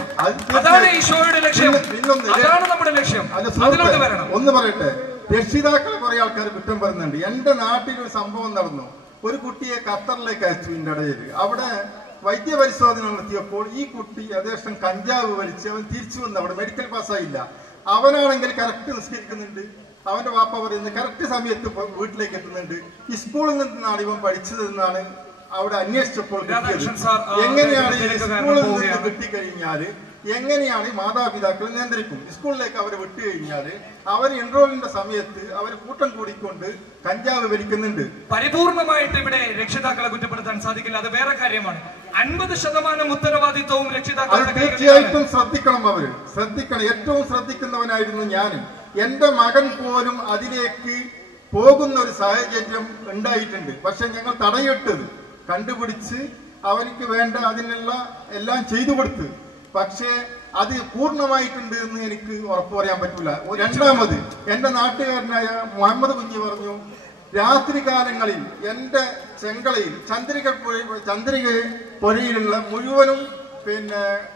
അതാണ് ഈ ഷോയുടെ ലക്ഷ്യം, അതാണ് നമ്മുടെ ലക്ഷ്യം. അതിലോട്ട് വരണം. ഒന്ന് പറയട്ടെ, രക്ഷിതാക്കളെ കുറെ ആൾക്കാർ കുറ്റം പറയുന്നുണ്ട്. എന്റെ നാട്ടിൽ ഒരു സംഭവം നടന്നു. ഒരു കുട്ടിയെ ഖത്തറിലേക്ക് അയച്ചു. ഇതിന്റെ ഇടയിൽ അവിടെ വൈദ്യപരിശോധന നടത്തിയപ്പോൾ ഈ കുട്ടി യഥേഷ്ടം കഞ്ചാവ് വലിച്ച് അവൻ തിരിച്ചു വന്നു. അവിടെ മെഡിക്കൽ പാസ്സായില്ല. അവനാണെങ്കിൽ കറക്റ്റ് നിസ്കരിക്കുന്നുണ്ട്. അവന്റെ വാപ്പ പറയുന്നത് കറക്റ്റ് സമയത്ത് വീട്ടിലേക്ക് എത്തുന്നുണ്ട്. ഈ സ്കൂളിൽ നിന്നാണ് ഇവൻ പഠിച്ചതെന്നാണ് അവിടെ അന്വേഷിച്ചപ്പോൾ കിട്ടിയത്. എങ്ങനെയാണ് ഈ സ്കൂളിൽ നിന്ന് കിട്ടിക്കഴിഞ്ഞാല് എങ്ങനെയാണ് മാതാപിതാക്കൾ നിയന്ത്രിക്കും? സ്കൂളിലേക്ക് അവരെ വിട്ടുകഴിഞ്ഞാല് അവർ എൻറോൾമെന്റ് സമയത്ത് അവർ കൂട്ടം കൂടിക്കൊണ്ട് കഞ്ചാവ് വലിക്കുന്നുണ്ട്. പരിപൂർണമായിട്ട് ഇവിടെ രക്ഷിതാക്കളെ കുറ്റപ്പെടുത്താൻ സാധിക്കില്ല, അത് വേറെ കാര്യമാണ്. 50% ഉത്തരവാദിത്വവും രക്ഷിതാക്കളുടെ തീർച്ചയായിട്ടും ശ്രദ്ധിക്കണം. അവര് ശ്രദ്ധിക്കണം. ഏറ്റവും ശ്രദ്ധിക്കുന്നവനായിരുന്നു ഞാൻ. എന്റെ മകൻ പോലും അതിലേക്ക് പോകുന്ന ഒരു സാഹചര്യം ഉണ്ടായിട്ടുണ്ട്. പക്ഷെ ഞങ്ങൾ തടയിട്ടത് കണ്ടുപിടിച്ച് അവർക്ക് വേണ്ട അതിനുള്ള എല്ലാം ചെയ്തു കൊടുത്ത്. പക്ഷേ അത് പൂർണ്ണമായിട്ടുണ്ട് എന്ന് എനിക്ക് ഉറപ്പ് പറയാൻ പറ്റൂല. രണ്ടാമത് എന്റെ നാട്ടുകാരനായ മുഹമ്മദ് കുഞ്ഞി പറഞ്ഞു, രാത്രി കാലങ്ങളിൽ എന്റെ ചെങ്കളയിൽ ചന്ദ്രിക പുഴയിലുള്ള മുഴുവനും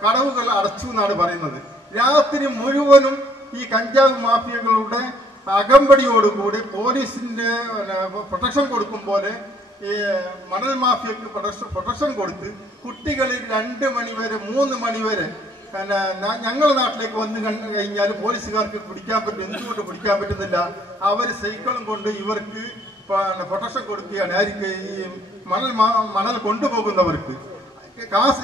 കടവുകൾ അടച്ചു എന്നാണ് പറയുന്നത്. രാത്രി മുഴുവനും ഈ കഞ്ചാവ് മാഫിയകളുടെ അകമ്പടിയോടുകൂടി പോലീസിന്റെ പ്രൊട്ടക്ഷൻ കൊടുക്കും പോലെ ഈ മണൽ മാഫിയക്ക് പ്രൊട്ടക്ഷൻ കൊടുത്ത് കുട്ടികൾ 2 മണി വരെ 3 മണി വരെ ഞങ്ങളുടെ നാട്ടിലേക്ക് വന്ന് കഴിഞ്ഞാൽ പോലീസുകാർക്ക് പിടിക്കാൻ പറ്റും. എന്തുകൊണ്ട് പിടിക്കാൻ പറ്റുന്നില്ല? അവർ സൈക്കിളും കൊണ്ട് ഇവർക്ക് പ്രൊട്ടക്ഷൻ കൊടുക്കുകയാണ്. ആർക്ക്? ഈ മണൽ കൊണ്ടുപോകുന്നവർക്ക്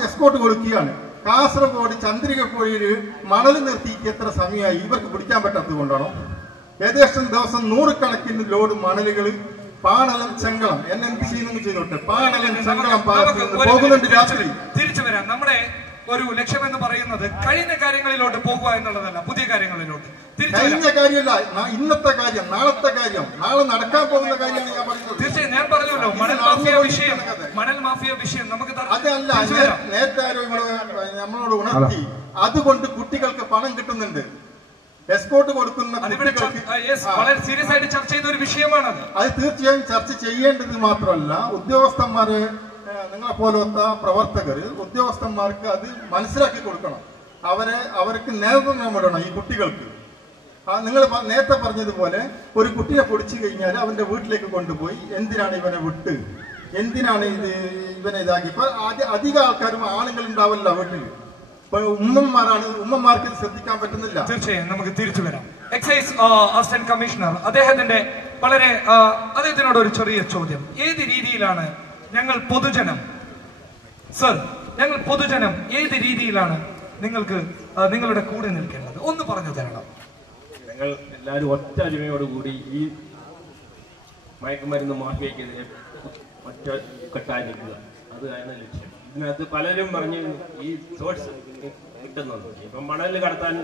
എസ്കോർട്ട് കൊടുക്കുകയാണ്. കാസർഗോഡ് ചന്ദ്രികപ്പുഴയിൽ മണൽ നിർത്തിയിട്ട് എത്ര സമയമായി? ഇവർക്ക് പിടിക്കാൻ പറ്റാത്തത് കൊണ്ടാണോ? ഏകദേശം ദിവസം 100 കണക്കിന് ലോഡ് മണലുകൾ പാണലം ചെങ്കളം എന്ത് ചെയ്യുന്നു ചെയ്തോട്ടെ, പാണലം ചെങ്കളം പോകുന്നുണ്ട് രാത്രി. തിരിച്ചു വരാം. നമ്മുടെ ഒരു ലക്ഷ്യം എന്ന് പറയുന്നത് കഴിഞ്ഞ കാര്യങ്ങളിലോട്ട് പോകുക എന്നുള്ളതല്ല, പുതിയ കാര്യങ്ങളിലോട്ട്. കഴിഞ്ഞ കാര്യമല്ല, ഇന്നത്തെ കാര്യം, നാളത്തെ കാര്യം, നാളെ നടക്കാൻ പോകുന്ന കാര്യമാണ് ഞാൻ പറയുന്നത്. തീർച്ചയായും ഞാൻ പറഞ്ഞല്ലോ മണൽ മാഫിയ വിഷയം നമുക്ക് അതല്ല. നേരത്തെ നമ്മളോട് ഉണർത്തി. അതുകൊണ്ട് കുട്ടികൾക്ക് പണം കിട്ടുന്നുണ്ട്. എസ്കോർട്ട് കൊടുക്കുന്ന വളരെ സീരിയസ് ആയിട്ട് ചർച്ച ചെയ്ത ഒരു വിഷയമാണ്. അത് തീർച്ചയായും ചർച്ച ചെയ്യേണ്ടത് മാത്രമല്ല, ഉദ്യോഗസ്ഥന്മാര് നിങ്ങളെ പോലത്തെ പ്രവർത്തകർ ഉദ്യോഗസ്ഥന്മാർക്ക് അത് മനസ്സിലാക്കി കൊടുക്കണം. അവർക്ക് നേതൃത്വം ഇടണം ഈ കുട്ടികൾക്ക്. നിങ്ങൾ നേരത്തെ പറഞ്ഞതുപോലെ ഒരു കുട്ടിയെ പൊടിച്ചു കഴിഞ്ഞാൽ അവന്റെ വീട്ടിലേക്ക് കൊണ്ടുപോയി എന്തിനാണ് ഇവനെ വിട്ട്, എന്തിനാണ് ഇവനെ ഇതാക്കി. ഇപ്പൊ അധികം ആൾക്കാരും ആണുങ്ങൾ ഉണ്ടാവില്ല വീട്ടിൽ. ഉമ്മമാർക്ക് ശ്രദ്ധിക്കാൻ പറ്റുന്നില്ല. തീർച്ചയായും നമുക്ക് തിരിച്ചു വരാം. എക്സൈസ് അസിസ്റ്റന്റ് കമ്മീഷണർ അദ്ദേഹത്തിനോട് ഒരു ചെറിയ ചോദ്യം. ഏത് രീതിയിലാണ് ഞങ്ങൾ പൊതുജനം ഏത് രീതിയിലാണ് നിങ്ങളുടെ കൂടെ നിൽക്കേണ്ടത്? ഒന്ന് പറഞ്ഞു തരണം. ഞങ്ങൾ എല്ലാവരും ഒറ്റ അടിമയോടുകൂടി ഈ മയക്കുമരുന്ന് മാഫിയക്കെതിരെ ഒറ്റക്കെട്ടായി നിൽക്കുക, അതാണ് ലക്ഷ്യം. ഇതിനകത്ത് പലരും പറഞ്ഞ് ഈ സോഴ്സ് കിട്ടുന്നുണ്ട്. ഇപ്പം മണൽ കടത്താൻ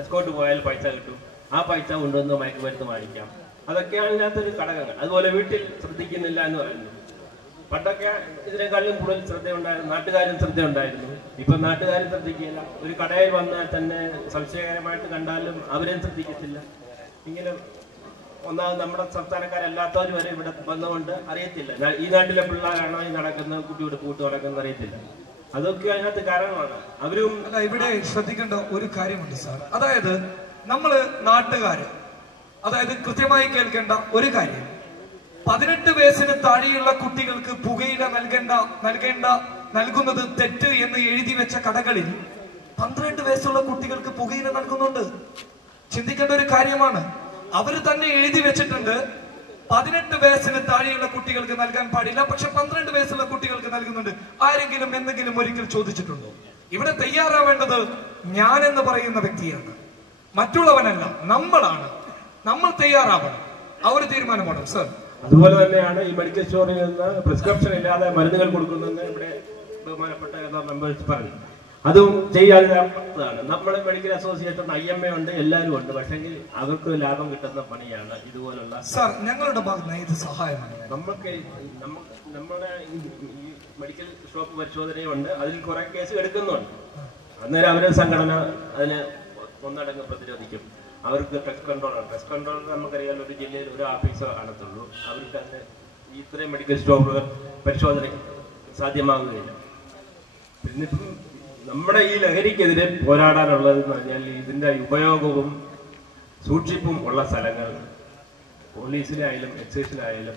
എസ്കോർട്ട് പോയാൽ പൈസ കിട്ടും, ആ പൈസ കൊണ്ടുവന്ന് മയക്കുമരുന്ന് വാങ്ങിക്കാം. അതൊക്കെയാണ് ഇതിനകത്തൊരു ഘടകങ്ങൾ. അതുപോലെ വീട്ടിൽ ശ്രദ്ധിക്കുന്നില്ല എന്ന് പറയുന്നു. പണ്ടൊക്കെ ഇതിനേക്കാളും കൂടുതൽ ശ്രദ്ധയുണ്ടായിരുന്നു, നാട്ടുകാരും ശ്രദ്ധയുണ്ടായിരുന്നു. ഇപ്പൊ നാട്ടുകാരും ശ്രദ്ധിക്കില്ല. ഒരു കടയിൽ വന്നാൽ തന്നെ സംശയകരമായിട്ട് കണ്ടാലും അവരെയും ശ്രദ്ധിക്കത്തില്ല. ഇങ്ങനെ ഒന്നാമത് നമ്മുടെ സംസ്ഥാനക്കാരല്ലാത്തവർ വരെ ഇവിടെ വന്നുകൊണ്ട് അറിയത്തില്ല ഈ നാട്ടിലെ പിള്ളേരാണോ ഈ നടക്കുന്ന കുട്ടിയുടെ കൂട്ട് നടക്കുന്നത് അറിയത്തില്ല. അതൊക്കെ അതിനകത്ത് കാരണമാണ്. അവരും ഇവിടെ ശ്രദ്ധിക്കേണ്ട ഒരു കാര്യമുണ്ട് സാർ. അതായത് നമ്മള് നാട്ടുകാര് കൃത്യമായി കേൾക്കേണ്ട ഒരു കാര്യം, 18 വയസ്സിന് താഴെയുള്ള കുട്ടികൾക്ക് പുകയില നൽകുന്നത് തെറ്റ് എന്ന് എഴുതി വെച്ച കടകളിൽ 12 വയസ്സുള്ള കുട്ടികൾക്ക് പുകയില നൽകുന്നുണ്ട്. ചിന്തിക്കേണ്ട ഒരു കാര്യമാണ്. അവര് തന്നെ എഴുതി വെച്ചിട്ടുണ്ട് 18 വയസ്സിന് താഴെയുള്ള കുട്ടികൾക്ക് നൽകാൻ പാടില്ല, പക്ഷെ 12 വയസ്സുള്ള കുട്ടികൾക്ക് നൽകുന്നുണ്ട്. ആരെങ്കിലും എന്തെങ്കിലും ഒരിക്കൽ ചോദിച്ചിട്ടുണ്ടോ? ഇവിടെ തയ്യാറാവേണ്ടത് ഞാൻ എന്ന് പറയുന്ന വ്യക്തിയാണ്, മറ്റുള്ളവനല്ല, നമ്മളാണ്. നമ്മൾ തയ്യാറാവണം. ആ ഒരു തീരുമാനമാണ് സർ. അതുപോലെ തന്നെയാണ് ഈ മെഡിക്കൽ സ്റ്റോറിൽ നിന്ന് പ്രിസ്ക്രിപ്ഷൻ ഇല്ലാതെ മരുന്നുകൾ കൊടുക്കുന്നതെന്ന് ഇവിടെ ബഹുമാനപ്പെട്ട മെമ്പേഴ്സ് പറഞ്ഞു. അതും ചെയ്യാവുന്നതാണ്. നമ്മുടെ മെഡിക്കൽ അസോസിയേഷൻ IMA ഉണ്ട്, എല്ലാവരും ഉണ്ട്. പക്ഷെങ്കിൽ അവർക്ക് ലാഭം കിട്ടുന്ന പണിയാണ് ഇതുപോലുള്ള. സാർ, ഞങ്ങളുടെ ഭാഗത്ത് ഇത് സഹായമാണ്. നമുക്ക് നമ്മുടെ ഈ മെഡിക്കൽ ഷോപ്പ് പരിശോധനയുണ്ട്, അതിൽ കുറെ കേസ് എടുക്കുന്നുണ്ട്. അന്നേരം അവരുടെ സംഘടന അതിന് ഒന്നടങ്കം പ്രതിരോധിക്കും. അവർക്ക് ടെസ്റ്റ് കൺട്രോളാണ്. ടെസ്റ്റ് കൺട്രോൾ നമുക്കറിയാം, ഒരു ജില്ലയിൽ ഒരു ഓഫീസോ കാണത്തുള്ളൂ. അവർക്ക് അതിന് ഇത്രയും മെഡിക്കൽ സ്റ്റോറുകൾ പരിശോധന സാധ്യമാകുകയില്ല. പിന്നെ നമ്മുടെ ഈ ലഹരിക്കെതിരെ പോരാടാനുള്ളതെന്ന് പറഞ്ഞാൽ ഇതിന്റെ ഉപയോഗവും സൂക്ഷിപ്പും ഉള്ള സ്ഥലങ്ങൾ പോലീസിലായാലും എക്സൈസിലായാലും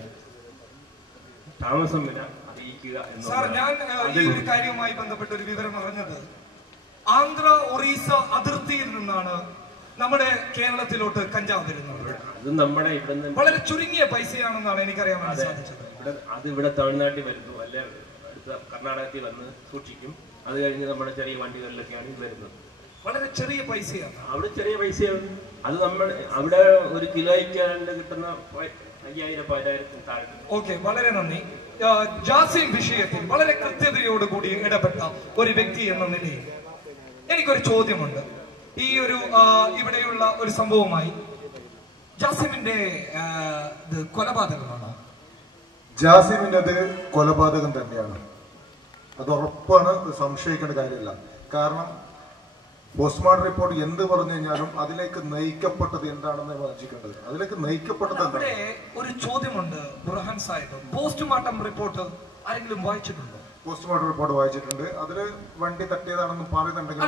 താമസം വില അറിയിക്കുക എന്ന്. സാർ, ഞാൻ ഈ ഒരു കാര്യവുമായി ബന്ധപ്പെട്ട ഒരു വിവരം അറിഞ്ഞത് ആന്ധ്ര ഒറീസ അതിർത്തിയിൽ നിന്നാണ് നമ്മുടെ കേരളത്തിലോട്ട് കഞ്ചാവ് വരുന്നത്. അത് നമ്മുടെ ഇവിടെ വളരെ ചുരുങ്ങിയ പൈസയാണെന്നാണ് എനിക്കറിയാൻ സാധിച്ചത്. ഇവിടെ തമിഴ്നാട്ടിൽ വരുന്നു, അല്ലെ അടുത്ത കർണാടകത്തിൽ വന്ന് സൂക്ഷിക്കും. അത് കഴിഞ്ഞ് നമ്മുടെ ചെറിയ വണ്ടികളിലൊക്കെയാണ് ഇത് വരുന്നത്. വളരെ ചെറിയ പൈസയാണ് അവിടെ, ചെറിയ പൈസയാണ്. അത് നമ്മൾ അവിടെ ഒരു കിലോയ്ക്ക് കിട്ടുന്ന 5000-10,000 താഴെ. ഓക്കെ, വളരെ നന്ദി. ജാസിം വിഷയത്തിൽ വളരെ കൃത്യതയോടുകൂടി ഇടപെട്ട ഒരു വ്യക്തി എന്ന നിലയിൽ എനിക്കൊരു ചോദ്യമുണ്ട്. ഈ ഒരു ഇവിടെയുള്ള ഒരു സംഭവമായി ജാസിമിന്റെ കൊലപാതകമാണോ? ജാസിമിന്റെ അത് കൊലപാതകം തന്നെയാണ്. അത് ഉറപ്പാണ്, സംശയിക്കേണ്ട കാര്യമില്ല. കാരണം പോസ്റ്റ്മോർട്ടം റിപ്പോർട്ട് എന്ത് പറഞ്ഞു കഴിഞ്ഞാലും അതിലേക്ക് നയിക്കപ്പെട്ടത് എന്താണെന്ന് വായിക്കേണ്ടത്. അതിലേക്ക് നയിക്കപ്പെട്ടത് അവിടെ ഒരു ചോദ്യമുണ്ട് ബുർഹാൻ സാഹിബ്. പോസ്റ്റ്മോർട്ടം റിപ്പോർട്ട് ആരെങ്കിലും വായിച്ചിട്ടുണ്ടോ? പോസ്റ്റ്മോർട്ടം റിപ്പോർട്ട് വായിച്ചിട്ടുണ്ട്. അതില് വണ്ടി തട്ടിയതാണെന്ന് പറയുന്നുണ്ടെങ്കിൽ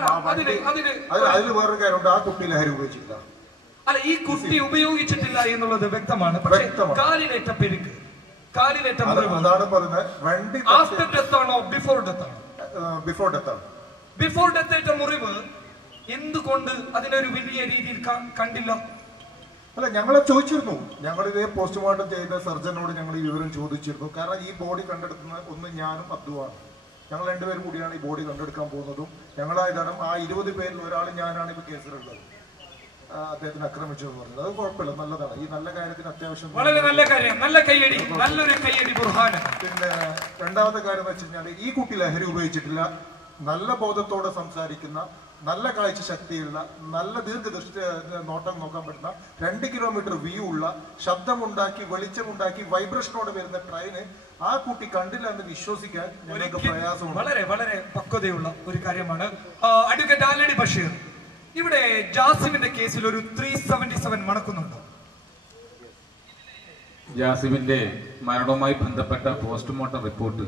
അതിൽ വേറൊരു കാര്യമുണ്ട്, ആ കുട്ടി ലഹരി ഉപയോഗിച്ചില്ല. അല്ല, ഈ കുട്ടി ഉപയോഗിച്ചിട്ടില്ല എന്നുള്ളത് വ്യക്തമാണ്. പക്ഷേ കാലിലേറ്റ പെരുക്ക്, കാലിലേറ്റ അതാണ് പറയുന്നത്. വണ്ടി ആഫ്റ്റർ ഡെത്ത് ആണോ ബിഫോർ ഡെത്ത് ആണോ? ബിഫോർ ഡെത്ത് ആണ്. ബിഫോർ ഡെത്ത് ഏറ്റ മുറിവ് എന്തുകൊണ്ട് അതിനൊരു വലിയ രീതിയിൽ കണ്ടില്ല? അല്ല, ഞങ്ങളെ ചോദിച്ചിരുന്നു. ഞങ്ങൾ ഇതേ പോസ്റ്റ്മോർട്ടം ചെയ്ത സർജനോട് ഞങ്ങൾ ഈ വിവരം ചോദിച്ചിരുന്നു. കാരണം ഈ ബോഡി കണ്ടെടുക്കുന്ന ഒന്ന് ഞാനും അബ്ദുവാണ്. ഞങ്ങൾ രണ്ടുപേരും കൂടിയാണ് ഈ ബോഡി കണ്ടെടുക്കാൻ പോകുന്നതും. ഞങ്ങളായതാണ് ആ 20 പേരിൽ ഒരാൾ ഞാനാണ് ഇപ്പൊ കേസിലുള്ളത്. അദ്ദേഹത്തിന് ആക്രമിച്ചു എന്ന് പറഞ്ഞത് അത് കുഴപ്പമില്ല, നല്ലതാണ്. ഈ നല്ല കാര്യത്തിന് അത്യാവശ്യം വളരെ നല്ല കാര്യം, നല്ല കൈയടി, നല്ലൊരു കൈയടി ബുർഹാൻ. പിന്നെ രണ്ടാമത്തെ കാര്യം എന്ന് വെച്ച് കഴിഞ്ഞാൽ ഈ കുട്ടി ലഹരി ഉപയോഗിച്ചിട്ടില്ല. നല്ല ബോധത്തോടെ സംസാരിക്കുന്ന, നല്ല കാഴ്ച ശക്തിയുള്ള, നല്ല ദീർഘദൃഷ്ടി നോട്ടം നോക്കാൻ പറ്റുന്ന, 2 കിലോമീറ്റർ വ്യൂ ഉള്ള, ശബ്ദമുണ്ടാക്കി വെളിച്ചമുണ്ടാക്കി വൈബ്രേഷനോടെ വരുന്ന ട്രെയിന് ആ കുട്ടി കണ്ടില്ല എന്ന് വിശ്വസിക്കാൻ ഞങ്ങൾക്ക് പ്രയാസമുണ്ട്. വളരെ വളരെ പക്വതയുള്ള ഒരു കാര്യമാണ്. അഡ്വക്കേറ്റ് ആലടി ബഷീർ, ഇവിടെ ജാസിമിന്റെ കേസിൽ ഒരു 377 മണക്കുന്നുണ്ടോ? ജാസിമിന്റെ മരണവുമായി ബന്ധപ്പെട്ട പോസ്റ്റ്മോർട്ടം റിപ്പോർട്ട്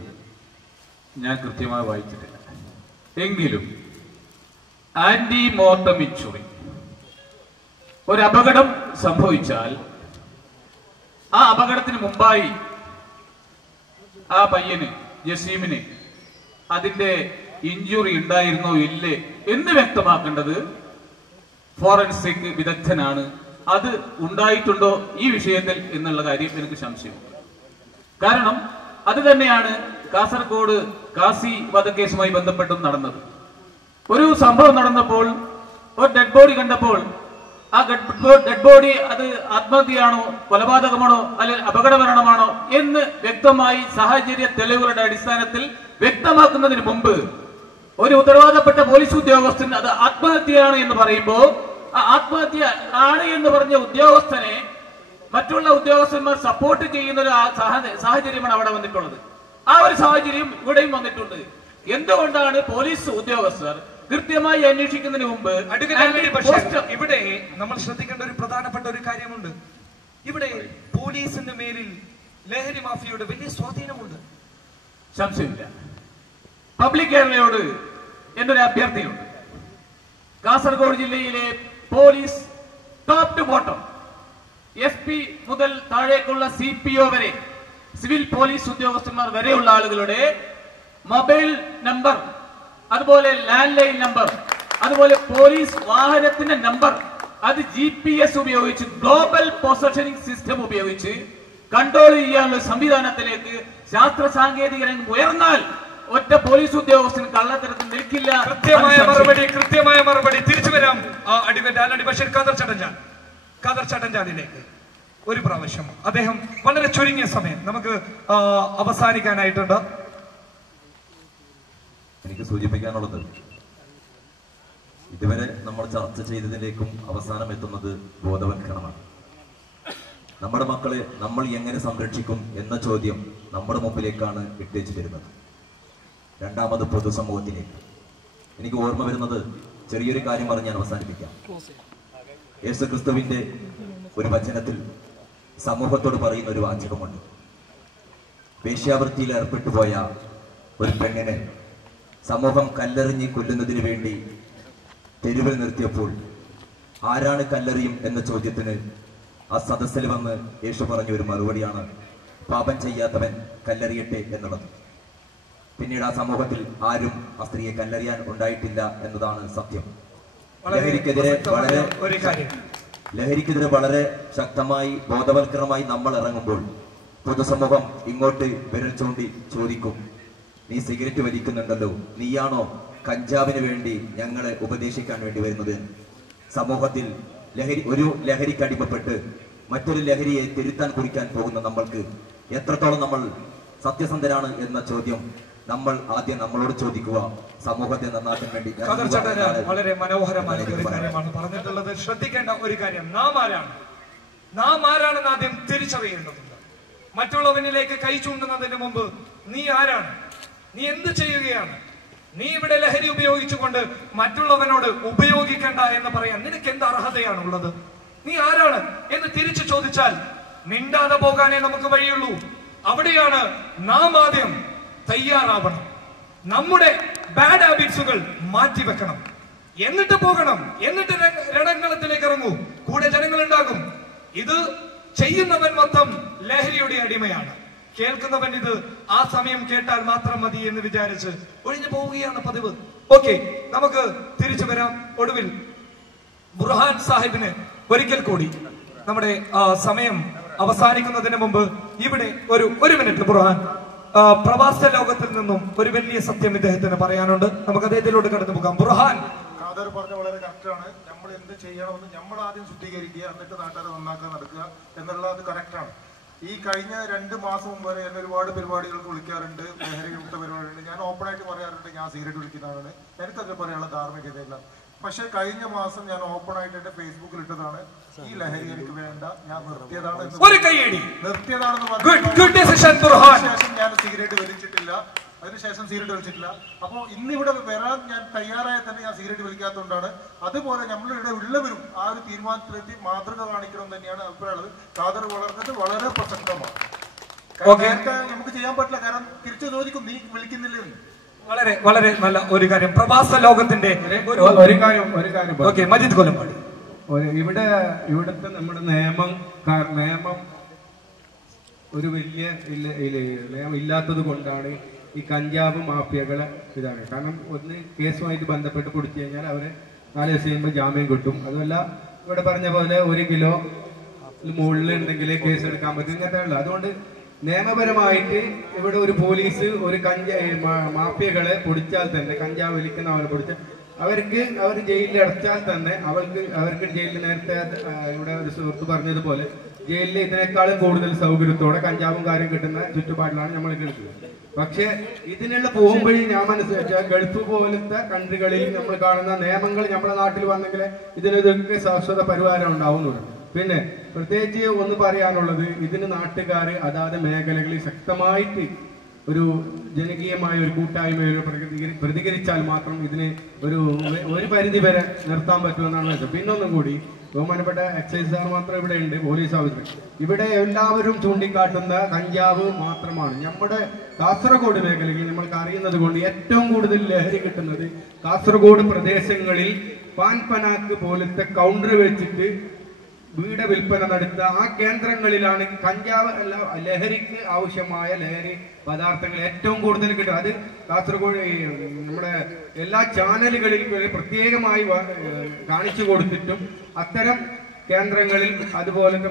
ഞാൻ കൃത്യമായി വായിച്ചിട്ടില്ല. എങ്കിലും ആന്റി മോർട്ടം ഇൻഷുറി, ഒരു അപകടം സംഭവിച്ചാൽ ആ അപകടത്തിന് മുമ്പായി ആ പയ്യന് ജസീമിന് അതിന്റെ ഇഞ്ചുറി ഉണ്ടായിരുന്നോ ഇല്ലേ എന്ന് വ്യക്തമാക്കേണ്ടത് ഫോറൻസിക് വിദഗ്ധനാണ്. അത് ഉണ്ടായിട്ടുണ്ടോ ഈ വിഷയത്തിൽ എന്നുള്ള കാര്യം എനിക്ക് സംശയമുണ്ട്. കാരണം അത് തന്നെയാണ് കാസർഗോഡ് കാസി വധക്കേസുമായി ബന്ധപ്പെട്ടും നടന്നത്. ഒരു സംഭവം നടന്നപ്പോൾ, ഒരു ഡെഡ് ബോഡി കണ്ടപ്പോൾ ആ ഡെഡ് ബോഡി അത് ആത്മഹത്യയാണോ കൊലപാതകമാണോ അല്ലെങ്കിൽ അപകടമരണമാണോ എന്ന് വ്യക്തമായി സാഹചര്യ തെളിവുകളുടെ അടിസ്ഥാനത്തിൽ വ്യക്തമാക്കുന്നതിന് മുമ്പ് ഒരു ഉത്തരവാദപ്പെട്ട പോലീസ് ഉദ്യോഗസ്ഥൻ അത് ആത്മഹത്യയാണ് എന്ന് പറയുമ്പോൾ ആ ആത്മഹത്യ ആണ് എന്ന് പറഞ്ഞ ഉദ്യോഗസ്ഥനെ മറ്റുള്ള ഉദ്യോഗസ്ഥന്മാർ സപ്പോർട്ട് ചെയ്യുന്ന ഒരു സാഹചര്യമാണ് അവിടെ വന്നിട്ടുള്ളത്. ആ ഒരു സാഹചര്യം ഇവിടെയും വന്നിട്ടുണ്ട്. എന്തുകൊണ്ടാണ് പോലീസ് ഉദ്യോഗസ്ഥർ കൃത്യമായി അന്വേഷിക്കുന്നതിന് മുമ്പ് ഇവിടെ നമ്മൾ ശ്രദ്ധിക്കേണ്ട ഒരു പ്രധാനപ്പെട്ട ഒരു കാര്യമുണ്ട്. ഇവിടെ പോലീസിന്റെ മേലിൽ ലഹരി മാഫിയയുടെ വലിയ സ്വാധീനമുണ്ട്, സംശയമില്ല. പബ്ലിക് കേരളയോട് എന്നൊരു അഭ്യർത്ഥനയുണ്ട്. കാസർഗോഡ് ജില്ലയിലെ police top to bottom, SP മുതൽ താഴേക്കുള്ള CPO വരെ, സിവിൽ പോലീസ് ഉദ്യോഗസ്ഥന്മാർ വരെയുള്ള ആളുകളുടെ മൊബൈൽ നമ്പർ, അതുപോലെ ലാൻഡ് ലൈൻ നമ്പർ, അതുപോലെ പോലീസ് വാഹനത്തിന്റെ നമ്പർ, അത് GPS ഉപയോഗിച്ച് ഗ്ലോബൽ പൊസിഷനിങ് സിസ്റ്റം ഉപയോഗിച്ച് കൺട്രോൾ ചെയ്യാനുള്ള സംവിധാനത്തിലേക്ക് ശാസ്ത്ര സാങ്കേതിക രംഗം ഉയർന്നാൽ ഒറ്റ പോലീസ് ഉദ്യോഗസ്ഥൻ കള്ളത്തരത്തിൽ നിൽക്കില്ല. കൃത്യമായ മറുപടി തിരിച്ചു വരാം. അഡ്വക്കേറ്റ് ആലടി ബഷീർ, ഖാദർ ചട്ടഞ്ചാലിലേക്ക്. ഒരു പ്രാവശ്യം അദ്ദേഹം വളരെ ചുരുങ്ങിയ സമയം നമുക്ക് അവസാനിക്കാനായിട്ടുണ്ട്. എനിക്ക് സൂചിപ്പിക്കാനുള്ളത്, ഇതുവരെ നമ്മൾ ചർച്ച ചെയ്തതിലേക്കും അവസാനം എത്തുന്നത് ബോധവൽക്കരണമാണ്. നമ്മുടെ മക്കളെ നമ്മൾ എങ്ങനെ സംരക്ഷിക്കും എന്ന ചോദ്യം നമ്മുടെ മുമ്പിലേക്കാണ് ഇട്ടേച്ചു തരുന്നത്. രണ്ടാമത് പൊതുസമൂഹത്തിലേക്ക്. എനിക്ക് ഓർമ്മ വരുന്നത് ചെറിയൊരു കാര്യം പറഞ്ഞ് ഞാൻ അവസാനിപ്പിക്കാം. യേശു ക്രിസ്തുവിന്റെ ഒരു വചനത്തിൽ സമൂഹത്തോട് പറയുന്ന ഒരു വാചകമുണ്ട്. വേശ്യാവൃത്തിയിൽ ഏർപ്പെട്ടുപോയ ഒരു പെണ്ണിനെ സമൂഹം കല്ലെറിഞ്ഞ് കൊല്ലുന്നതിന് വേണ്ടി തെരുവിൽ നിർത്തിയപ്പോൾ ആരാണ് കല്ലെറിയും എന്ന ചോദ്യത്തിന് ആ സദസ്സിൽ വന്ന് യേശു പറഞ്ഞ ഒരു മറുപടിയാണ് പാപം ചെയ്യാത്തവൻ കല്ലെറിയട്ടെ എന്നുള്ളത്. പിന്നീട് ആ സമൂഹത്തിൽ ആരും ആ സ്ത്രീയെ കല്ലെറിയാൻ ഉണ്ടായിട്ടില്ല എന്നതാണ് സത്യം. ലഹരിക്കെതിരെ വളരെ ശക്തമായി ബോധവൽക്കരണമായി നമ്മൾ ഇറങ്ങുമ്പോൾ പൊതുസമൂഹം ഇങ്ങോട്ട് വിരൽ ചൂണ്ടി ചോദിക്കും, നീ സിഗരറ്റ് വലിക്കുന്നുണ്ടല്ലോ, നീയാണോ കഞ്ചാവിന് വേണ്ടി ഞങ്ങളെ ഉപദേശിക്കാൻ വേണ്ടി വരുന്നത്? സമൂഹത്തിൽ ഒരു ലഹരിക്ക് അടിമപ്പെട്ട് മറ്റൊരു ലഹരിയെ തിരുത്താൻ കുറിക്കാൻ പോകുന്ന നമ്മൾക്ക് എത്രത്തോളം നമ്മൾ സത്യസന്ധരാണ് എന്ന ചോദ്യം നമ്മൾ ആദ്യം നമ്മളോട് ചോദിക്കുക. സമൂഹത്തെ നന്നാക്കാൻ വേണ്ടി വളരെ മനോഹരമായ ഒരു കാര്യമാണ് പറഞ്ഞിട്ടുള്ളത്. ശ്രദ്ധിക്കേണ്ട ഒരു കാര്യം, നാം ആരാണെന്ന് ആദ്യം തിരിച്ചറിയേണ്ടതുണ്ട്. മറ്റുള്ളവനിലേക്ക് കൈ ചൂണ്ടുന്നതിന് മുമ്പ് നീ ആരാണ്, നീ എന്ത് ചെയ്യുകയാണ്? നീ ഇവിടെ ലഹരി ഉപയോഗിച്ചുകൊണ്ട് മറ്റുള്ളവനോട് ഉപയോഗിക്കണ്ട എന്ന് പറയാൻ നിനക്ക് എന്ത് അർഹതയാണുള്ളത്? നീ ആരാണ് എന്ന് തിരിച്ചു ചോദിച്ചാൽ മിണ്ടാതെ പോകാനേ നമുക്ക് വഴിയുള്ളൂ. അവിടെയാണ് നാം ആദ്യം തയ്യാറാവണം. നമ്മുടെ ബാഡ് ഹാബിറ്റ്സുകൾ മാറ്റിവെക്കണം, എന്നിട്ട് പോകണം, എന്നിട്ട് രണങ്ങളത്തിലേക്ക് ഇറങ്ങൂ. കൂടെ ജനങ്ങൾ ഉണ്ടാകും. ഇത് ചെയ്യുന്നവൻ മൊത്തം ലഹരിയുടെ അടിമയാണ്. കേൾക്കുന്നവൻ ഇത് ആ സമയം കേട്ടാൽ മാത്രം മതി എന്ന് വിചാരിച്ച് ഒഴിഞ്ഞു പോവുകയാണ് പതിവ്. ഓക്കെ, നമുക്ക് തിരിച്ചു വരാം. ഒടുവിൽ ബുർഹാൻ സാഹിബിന് ഒരിക്കൽ കൂടി നമ്മുടെ സമയം അവസാനിക്കുന്നതിന് മുമ്പ് ഇവിടെ ഒരു മിനിറ്റ് ബുർഹാൻ, പ്രവാസ ലോകത്തിൽ നിന്നും ഒരു വലിയ സത്യം ഇദ്ദേഹത്തിന് പറയാനുണ്ട്. നമുക്ക് അദ്ദേഹത്തിലോട്ട് കടന്നു പോകാം. ബുർഹാൻ ഖാദർ പറഞ്ഞ വളരെ കറക്റ്റാണ്. നമ്മൾ എന്ത് ചെയ്യണമെന്ന് നമ്മൾ ആദ്യം ശുദ്ധീകരിക്കുക, എന്നിട്ട് നാട്ടുകാരെ നന്നാക്കാൻ നടക്കുക എന്നുള്ളത് കറക്റ്റാണ്. ഈ കഴിഞ്ഞ 2 മാസം മുമ്പ് വരെ എന്നെ ഒരുപാട് പരിപാടികൾക്ക് വിളിക്കാറുണ്ട്, ലഹരി വിമുക്ത പരിപാടിയുണ്ട്. ഞാൻ ഓപ്പണായിട്ട് പറയാറുണ്ട് ഞാൻ സിഗരറ്റ് വിളിക്കുന്നതാണ്, എനിക്കത് പറയാനുള്ള ധാർമ്മികതയില്ല. പക്ഷെ കഴിഞ്ഞ മാസം ഞാൻ ഓപ്പണായിട്ട് എന്റെ ഫേസ്ബുക്കിൽ ഇട്ടതാണ്, ഈ ലഹരി എനിക്ക് വേണ്ട, ഞാൻ നിർത്തിയതാണെന്ന് ശേഷം ഞാൻ സിഗരറ്റ് വലിച്ചിട്ടില്ല. അതിനുശേഷം സിഗരറ്റ് വലിച്ചിട്ടില്ല. അപ്പോൾ ഇന്നിവിടെ വരാൻ ഞാൻ തയ്യാറായ തന്നെ ഞാൻ സിഗരറ്റ് വലിക്കാത്തതുകൊണ്ടാണ്. അതുപോലെ നമ്മളിവിടെ ഉള്ളവരും ആ ഒരു തീരുമാനത്തിലെത്തി മാതൃക കാണിക്കണം തന്നെയാണ് അഭിപ്രായമുള്ളത്. ഖാദർ വളർന്നത് വളരെ പ്രസക്തമാണ്. നമുക്ക് ചെയ്യാൻ പറ്റില്ല, കാരണം തിരിച്ചു ചോദിക്കും നീ വിളിക്കുന്നില്ല എന്ന്. വളരെ വളരെ നല്ല ഒരു കാര്യം. പ്രവാസ ലോകത്തിന്റെ ഒരു കാര്യം മജീദ് കൊല്ലംപാടി, ഇവിടുത്തെ നമ്മുടെ നിയമം ഒരു വലിയ നിയമം ഇല്ലാത്തത് കൊണ്ടാണ് ഈ കഞ്ചാവ് മാഫിയകളെ ഇതാണ്. കാരണം ഒന്ന് കേസുമായിട്ട് ബന്ധപ്പെട്ട് പിടിച്ചു കഴിഞ്ഞാൽ അവര് 4 ദിവസം കഴിയുമ്പോൾ ജാമ്യം കിട്ടും. അതുമല്ല ഇവിടെ പറഞ്ഞ പോലെ 1 കിലോ മുകളിൽ ഉണ്ടെങ്കിൽ കേസ് എടുക്കാൻ പറ്റും, ഇങ്ങനത്തെ ഉള്ളത്. അതുകൊണ്ട് നിയമപരമായിട്ട് ഇവിടെ ഒരു പോലീസ് ഒരു മാഫിയകളെ പിടിച്ചാൽ തന്നെ, കഞ്ചാവ് വലിക്കുന്നവരെ പിടിച്ചാൽ അവർ ജയിലിൽ അടച്ചാൽ തന്നെ അവർക്ക് ജയിലിൽ നേരത്തെ ഇവിടെ ഒരു സുഹൃത്ത് പറഞ്ഞതുപോലെ ജയിലിൽ ഇതിനേക്കാളും കൂടുതൽ സൗകര്യത്തോടെ കഞ്ചാവും കാര്യം കിട്ടുന്ന ചുറ്റുപാടിലാണ് നമ്മൾ കേൾക്കുന്നത്. പക്ഷെ ഇതിനുള്ള പോകുമ്പോഴേ ഞാൻ മനസ്സിലാക്കിയാൽ ഗൾഫ് പോലത്തെ കൺട്രികളിൽ നമ്മൾ കാണുന്ന നിയമങ്ങൾ നമ്മുടെ നാട്ടിൽ വന്നെങ്കിൽ ഇതിനൊക്കെ ശാശ്വത പരിഹാരം ഉണ്ടാവുന്നുണ്ട്. പിന്നെ പ്രത്യേകിച്ച് ഒന്ന് പറയാനുള്ളത്, ഇതിന് നാട്ടുകാർ അതാത് മേഖലകളിൽ ശക്തമായിട്ട് ഒരു ജനകീയമായ ഒരു കൂട്ടായ്മ പ്രതികരിച്ചാൽ മാത്രം ഇതിന് ഒരു പരിധി വരെ നിർത്താൻ പറ്റുമെന്നാണ് വെച്ചത്. പിന്നൊന്നും കൂടി, ബഹുമാനപ്പെട്ട എക്സൈസ് സാർ മാത്രം ഇവിടെ ഉണ്ട്, പോലീസ് ഓഫീസർ, ഇവിടെ എല്ലാവരും ചൂണ്ടിക്കാട്ടുന്ന കഞ്ചാവ് മാത്രമാണ്. നമ്മുടെ കാസർഗോഡ് മേഖലയിൽ നമ്മൾക്ക് അറിയുന്നത് കൊണ്ട് ഏറ്റവും കൂടുതൽ ലഹരി കിട്ടുന്നത് കാസർഗോഡ് പ്രദേശങ്ങളിൽ പാൻപനാക്ക് പോലത്തെ കൗണ്ടർ വെച്ചിട്ട് വീട് വിൽപ്പന നടത്തുക, ആ കേന്ദ്രങ്ങളിലാണ് കഞ്ചാവ് ലഹരിക്ക് ആവശ്യമായ ലഹരി പദാർത്ഥങ്ങൾ ഏറ്റവും കൂടുതൽ കിട്ടുക. അത് കാസർഗോഡ് നമ്മുടെ എല്ലാ ചാനലുകളിലും പ്രത്യേകമായി കാണിച്ചു കൊടുത്തിട്ടും അത്തരം കേന്ദ്രങ്ങളിൽ അതുപോലത്തെ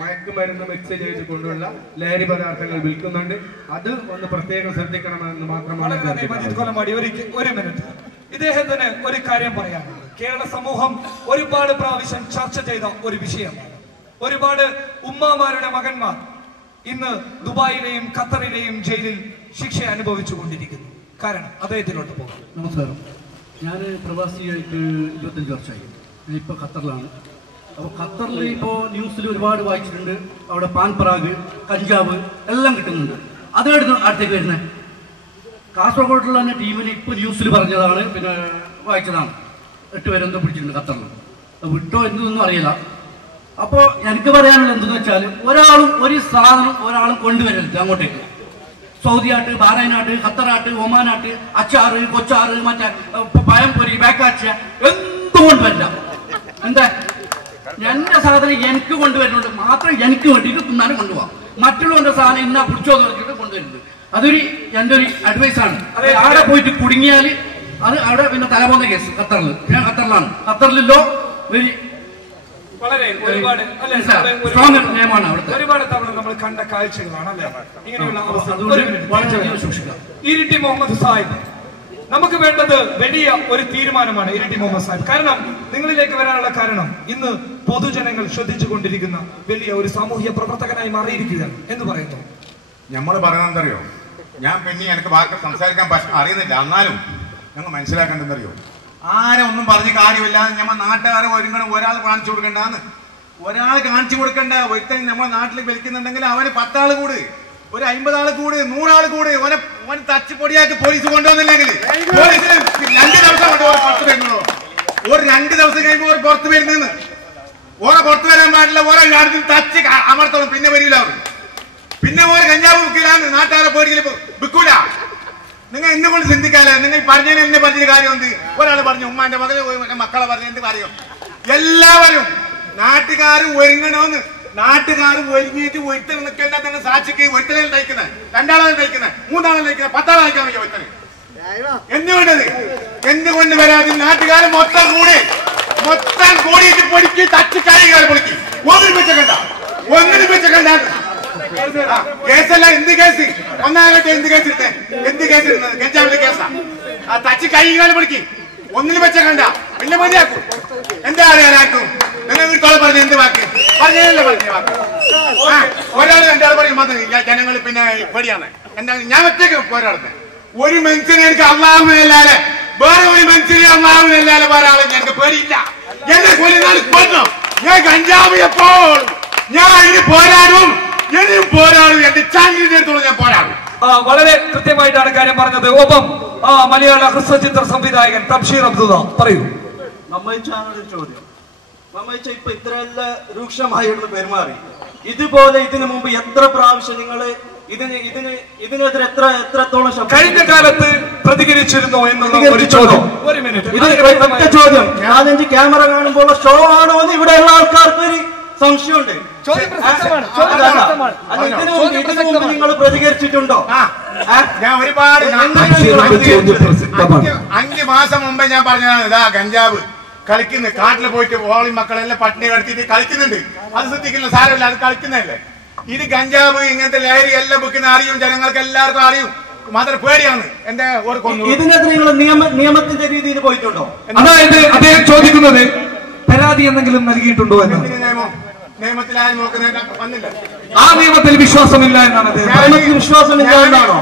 മയക്കുമരുന്ന് മിക്സ് ചെയ്തുകൊണ്ടുള്ള ലഹരി പദാർത്ഥങ്ങൾ വിൽക്കുന്നുണ്ട്. അത് ഒന്ന് പ്രത്യേകം ശ്രദ്ധിക്കണമെന്ന് മാത്രമാണ്. ഒരു മിനിറ്റ്, ഇദ്ദേഹത്തിന് ഒരു കാര്യം പറയാനുണ്ട്. കേരള സമൂഹം ഒരുപാട് പ്രാവശ്യം ചർച്ച ചെയ്ത ഒരു വിഷയമാണ്. ഒരുപാട് ഉമ്മാമാരുടെ മകന്മാർ ഇന്ന് ദുബായിലെയും ഖത്തറിലെയും ജയിലിൽ ശിക്ഷ അനുഭവിച്ചു കൊണ്ടിരിക്കുന്നു. കാരണം അദ്ദേഹത്തിലോട്ട് പോകാം. നമസ്കാരം. ഞാൻ പ്രവാസിയായിട്ട് 25 വർഷമായി. ഞാൻ ഇപ്പോൾ ഖത്തറിലാണ്. അപ്പോൾ ഖത്തറിൽ ഇപ്പോൾ ന്യൂസിൽ ഒരുപാട് വായിച്ചിട്ടുണ്ട്. അവിടെ പാൻ പറാഗ്, കഞ്ചാവ് എല്ലാം കിട്ടുന്നുണ്ട്. അതെടുത്ത് അടുത്തേക്ക് വരുന്നത് കാസർഗോഡുള്ള തന്നെ ടീമിന് ഇപ്പോൾ ന്യൂസിൽ പറഞ്ഞതാണ്, പിന്നെ വായിച്ചതാണ്. 8 പേരെന്തോ പിടിച്ചിട്ടുണ്ട് ഖത്തറിൽ. വിട്ടോ എന്തൊന്നും അറിയില്ല. അപ്പോൾ എനിക്ക് പറയാനുള്ളത് എന്തെന്ന് വെച്ചാൽ ഒരാളും ഒരു സാധനം ഒരാളും കൊണ്ടുവരരുത് അങ്ങോട്ടേക്ക്. സൗദിയാട്ട്, ബഹ്റൈനാട്ട്, ഖത്തറാട്ട്, ഒമാനാട്ട്, അച്ചാറ്, കൊച്ചാറ്, മറ്റേ പഴംപൊരി, ബേക്കാച്ച എന്തും കൊണ്ടുവരില്ല. എന്താ എന്റെ സാധനം എനിക്ക് കൊണ്ടുവരുന്നുണ്ട്, മാത്രം എനിക്ക് വേണ്ടിയിട്ട് തിന്നാനും കൊണ്ടുപോകാം. മറ്റുള്ളവരുടെ സാധനം ഇന്നാ പിടിച്ചോന്ന് പറഞ്ഞിട്ട് കൊണ്ടുവരുന്നത് അതൊരു എൻ്റെ ഒരു അഡ്വൈസാണ്. അവിടെ പോയിട്ട് കുടുങ്ങിയാൽ അത് അവിടെ പിന്നെ തലപോന്ന കേസ്. ഖത്തറിൽ ഞാൻ ഖത്തറിലാണ്. ഖത്തറിലോ ഒരു വളരെ ഒരുപാട് സ്ട്രോങ് നിയമമാണ് അവിടുത്തെ. ഒരുപാട് തവണ നമ്മൾ കണ്ട കാഴ്ചകളാണ് അല്ലെ ഇങ്ങനെയുള്ള അവസ്ഥ. സൂക്ഷിക്കാം. ഇരിട്ടി മുഹമ്മദ് സാഹിബ്, നമുക്ക് വേണ്ടത് വലിയ ഒരു തീരുമാനമാണ് ഇരിട്ടി മുഹമ്മദ് സാഹിബ്. കാരണം നിങ്ങളിലേക്ക് വരാനുള്ള കാരണം ഇന്ന് പൊതുജനങ്ങൾ ശ്രദ്ധിച്ചുകൊണ്ടിരിക്കുന്ന വലിയ ഒരു സാമൂഹ്യ പ്രവർത്തകനായി മാറിയിരിക്കുകയാണ് എന്ന് പറയുന്നു. നമ്മൾ പറയുന്നത് എന്തറിയോ, ഞാൻ പിന്നെ എനിക്ക് വാക്ക് സംസാരിക്കാൻ അറിയുന്നില്ല, എന്നാലും ഞങ്ങൾ മനസ്സിലാക്കേണ്ടതെന്നറിയോ, ആരെ ഒന്നും പറഞ്ഞ കാര്യമില്ല. നമ്മൾ നാട്ടുകാരെ ഒരുങ്ങണം, ഒരാൾ കാണിച്ചു കൊടുക്കണ്ടെന്ന്. ഒരാൾ കാണിച്ചു കൊടുക്കണ്ട. ഒരുത്തൻ നമ്മുടെ നാട്ടിൽ വലിക്കുന്നുണ്ടെങ്കിൽ അവന് 10 ആൾ കൂട്, ഒരു 50 ആൾ കൂട്, 100 ആൾ കൂട്, ഓനെ തച്ച് പൊടിയാക്കി പോലീസ് കൊണ്ടുവന്നില്ലെങ്കിൽ പോലീസിന് 2 ദിവസം കൊണ്ട് പുറത്ത് വരുന്നുള്ളൂ. ഒരു 2 ദിവസം കഴിയുമ്പോൾ ഓർ പുറത്ത് വരുന്നെന്ന്. ഓരെ പുറത്ത് വരാൻ പാടില്ല. ഓരോ കാര്യത്തിൽ തച്ച് അമർത്തണം. പിന്നെ വരില്ല അവർ. പിന്നെ ഓരോ കഞ്ചാവ് വിൽക്കില്ലാന്ന് നാട്ടുകാരെ പേടിയിൽ വിൽക്കൂല. നിങ്ങൾ എന്നുകൊണ്ട് ചിന്തിക്കാല. നിങ്ങൾ പറഞ്ഞതിന് എന്നെ പറഞ്ഞൊരു കാര്യം എന്ത്? ഒരാൾ പറഞ്ഞു ഉമ്മാന്റെ മകളെ മക്കളെ പറഞ്ഞ എന്ത് കാര്യം? എല്ലാവരും നാട്ടുകാരും ഒരുങ്ങണമെന്ന്. നാട്ടുകാരും ഒരുങ്ങിയിട്ട് ഒരുത്തരം നിൽക്കേണ്ട. തന്നെ സാക്ഷിക്ക് ഒരുത്തനെ തയ്ക്കുന്നത്, 2 ആളെ തയ്ക്കുന്നത്, 3 ആളെ തയ്ക്കുന്നത്, 10 ആളെ തയ്ക്കാൻ വയ്യ ഒരുത്തന്. എന്തുകൊണ്ടത്? എന്തുകൊണ്ട് വരാതെ നാട്ടുകാർ മൊത്തം കൂടിയിട്ട് പൊടിക്ക് തച്ച് കാര്യങ്ങൾ പൊളിക്ക്. ഒന്നിനും വെച്ചക്കണ്ട കേസല്ല. എന്ത് കേസ്? ഒന്നാകട്ടെ എന്ത് കേസ് എടുത്തേ? എന്ത് കേസ് ഇടുന്നത്? കഞ്ചാവിന്റെ കേസാ. ആ തച്ച് കൈകാലം പൊളിക്ക്. ഒന്നിനും വെച്ചക്കണ്ട. പിന്നെ മതിയാക്കും. എന്താ അറിയാനാക്കും? നിങ്ങൾ വീട്ടോളം പറഞ്ഞ എന്ത് വാക്ക് പറഞ്ഞല്ലേ പറഞ്ഞ വാക്ക്? ഒരാൾ 2 ആൾ പറയും മതി ജനങ്ങൾ പിന്നെ പേടിയാണ്. എന്താ ഞാൻ ഒറ്റയ്ക്ക് പോരാടുന്നത്? ഒരു മനുഷ്യനെ എനിക്ക് അള്ളാഹുവിനല്ലാതെ വേറെ ഒരു മനുഷ്യനെ അള്ളാഹുവിനല്ലാതെ വേറെ ആളെ ഞങ്ങൾക്ക് പേടിയില്ല. എന്നെ കൊല്ലുന്ന ഞാൻ കഞ്ചാവ് എപ്പോൾ ഞാൻ ഇതിന് പോരാടും. എന്നും പോരാടും. എന്റെ ചാനലിന്റെ അടുത്തോളം ഞാൻ പോരാടും. വളരെ കൃത്യമായിട്ടാണ് കാര്യം പറഞ്ഞത്. ഒപ്പം മലയാള ഹ്രസ്വചിത്ര സംവിധായകൻ തബ്ഷീർ അബ്ദുള്ള പറയൂ. നമ്മയിച്ചാണൊരു ചോദ്യം. നമ്മയിച്ച ഇപ്പൊ ഇത്രയെല്ലാം രൂക്ഷമായിരുന്നു പെരുമാറി. ഇതുപോലെ ഇതിനു മുമ്പ് എത്ര പ്രാവശ്യം നിങ്ങൾ ഇതിനെതിരെ എത്രത്തോളം കഴിഞ്ഞ കാലത്ത് പ്രതികരിച്ചിരുന്നോ എന്നുള്ള ഒരു ചോദ്യം. ഒരു മിനിറ്റ്, ഒറ്റ ചോദ്യം. 4-5 ക്യാമറ കാണുമ്പോൾ ഷോ ആണോ എന്ന് ഇവിടെയുള്ള ആൾക്കാർക്ക് ഒരു സംശയമുണ്ട്. നിങ്ങൾ പ്രതികരിച്ചിട്ടുണ്ടോ? ഞാൻ ഒരുപാട് 5 മാസം മുമ്പേ ഞാൻ പറഞ്ഞതാണ്. ഇതാ കഞ്ചാവ് കളിക്കുന്നു. കാട്ടിൽ പോയിട്ട് ഓളി മക്കളെല്ലാം പട്ടിണി കടത്തിയിട്ട് കളിക്കുന്നുണ്ട്. അത് ശ്രദ്ധിക്കില്ല, സാരമില്ല, അത് കളിക്കുന്നതല്ലേ. ഇത് കഞ്ചാവ് ഇങ്ങനത്തെ ലഹരി എല്ലാം വെക്കുന്ന അറിയും, ജനങ്ങൾക്ക് എല്ലാവർക്കും അറിയും. മാത്രം പേടിയാണ്. എന്താ ഇതിനെതിരെ നിങ്ങൾ നിയമത്തിന്റെ രീതിയിൽ പോയിട്ടുണ്ടോ? അതായത് അദ്ദേഹം ചോദിക്കുന്നത് പരാതി എന്തെങ്കിലും നൽകിയിട്ടുണ്ടോ എന്ന്. നിയമത്തിൽ ആരും നോക്കുന്ന വന്നില്ല. ആ നിയമത്തിൽ വിശ്വാസമില്ല എന്നാണ് അദ്ദേഹം. വിശ്വാസമില്ല എന്നാണോ?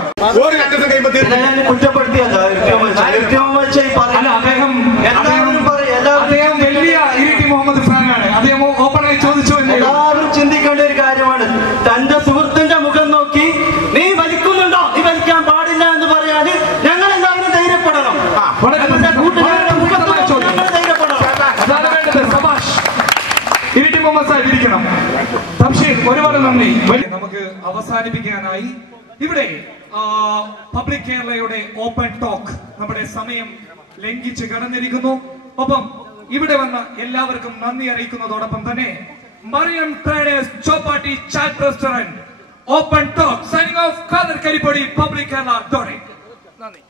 അദ്ദേഹം വലിയ ഇരിട്ടി മുഹമ്മദ് ഫാനാണ്. അദ്ദേഹം ഓപ്പണായി ചോദിച്ചു. എല്ലാവരും ചിന്തിക്കേണ്ട ഒരു കാര്യമാണ്. തന്റെ സുഹൃത്തിന്റെ മുഖം നോക്കി നീ വലിക്കുന്നുണ്ടോ, നീ വലിക്കാൻ പാടില്ല എന്ന് പറയാൻ ഞങ്ങൾ എല്ലാവരും ധൈര്യപ്പെടണം. ഇരിട്ടി മുഹമ്മദ് സാഹിബ് ഇരിക്കണം. തബ്ഷീർ, ഒരുപാട് നന്ദി. നമുക്ക് അവസാനിപ്പിക്കാനായി ഇവിടെ പബ്ലിക് കേരളയുടെ ഓപ്പൺ ടോക്ക് നമ്മുടെ സമയം ലംഘിച്ച് കടന്നിരിക്കുന്നു. ഒപ്പം ഇവിടെ വന്ന എല്ലാവർക്കും നന്ദി അറിയിക്കുന്നതോടൊപ്പം തന്നെ Mariyam traders Chowpatty chaat restaurant open talk signing off Khader Karippodi public Kerala. നന്ദി.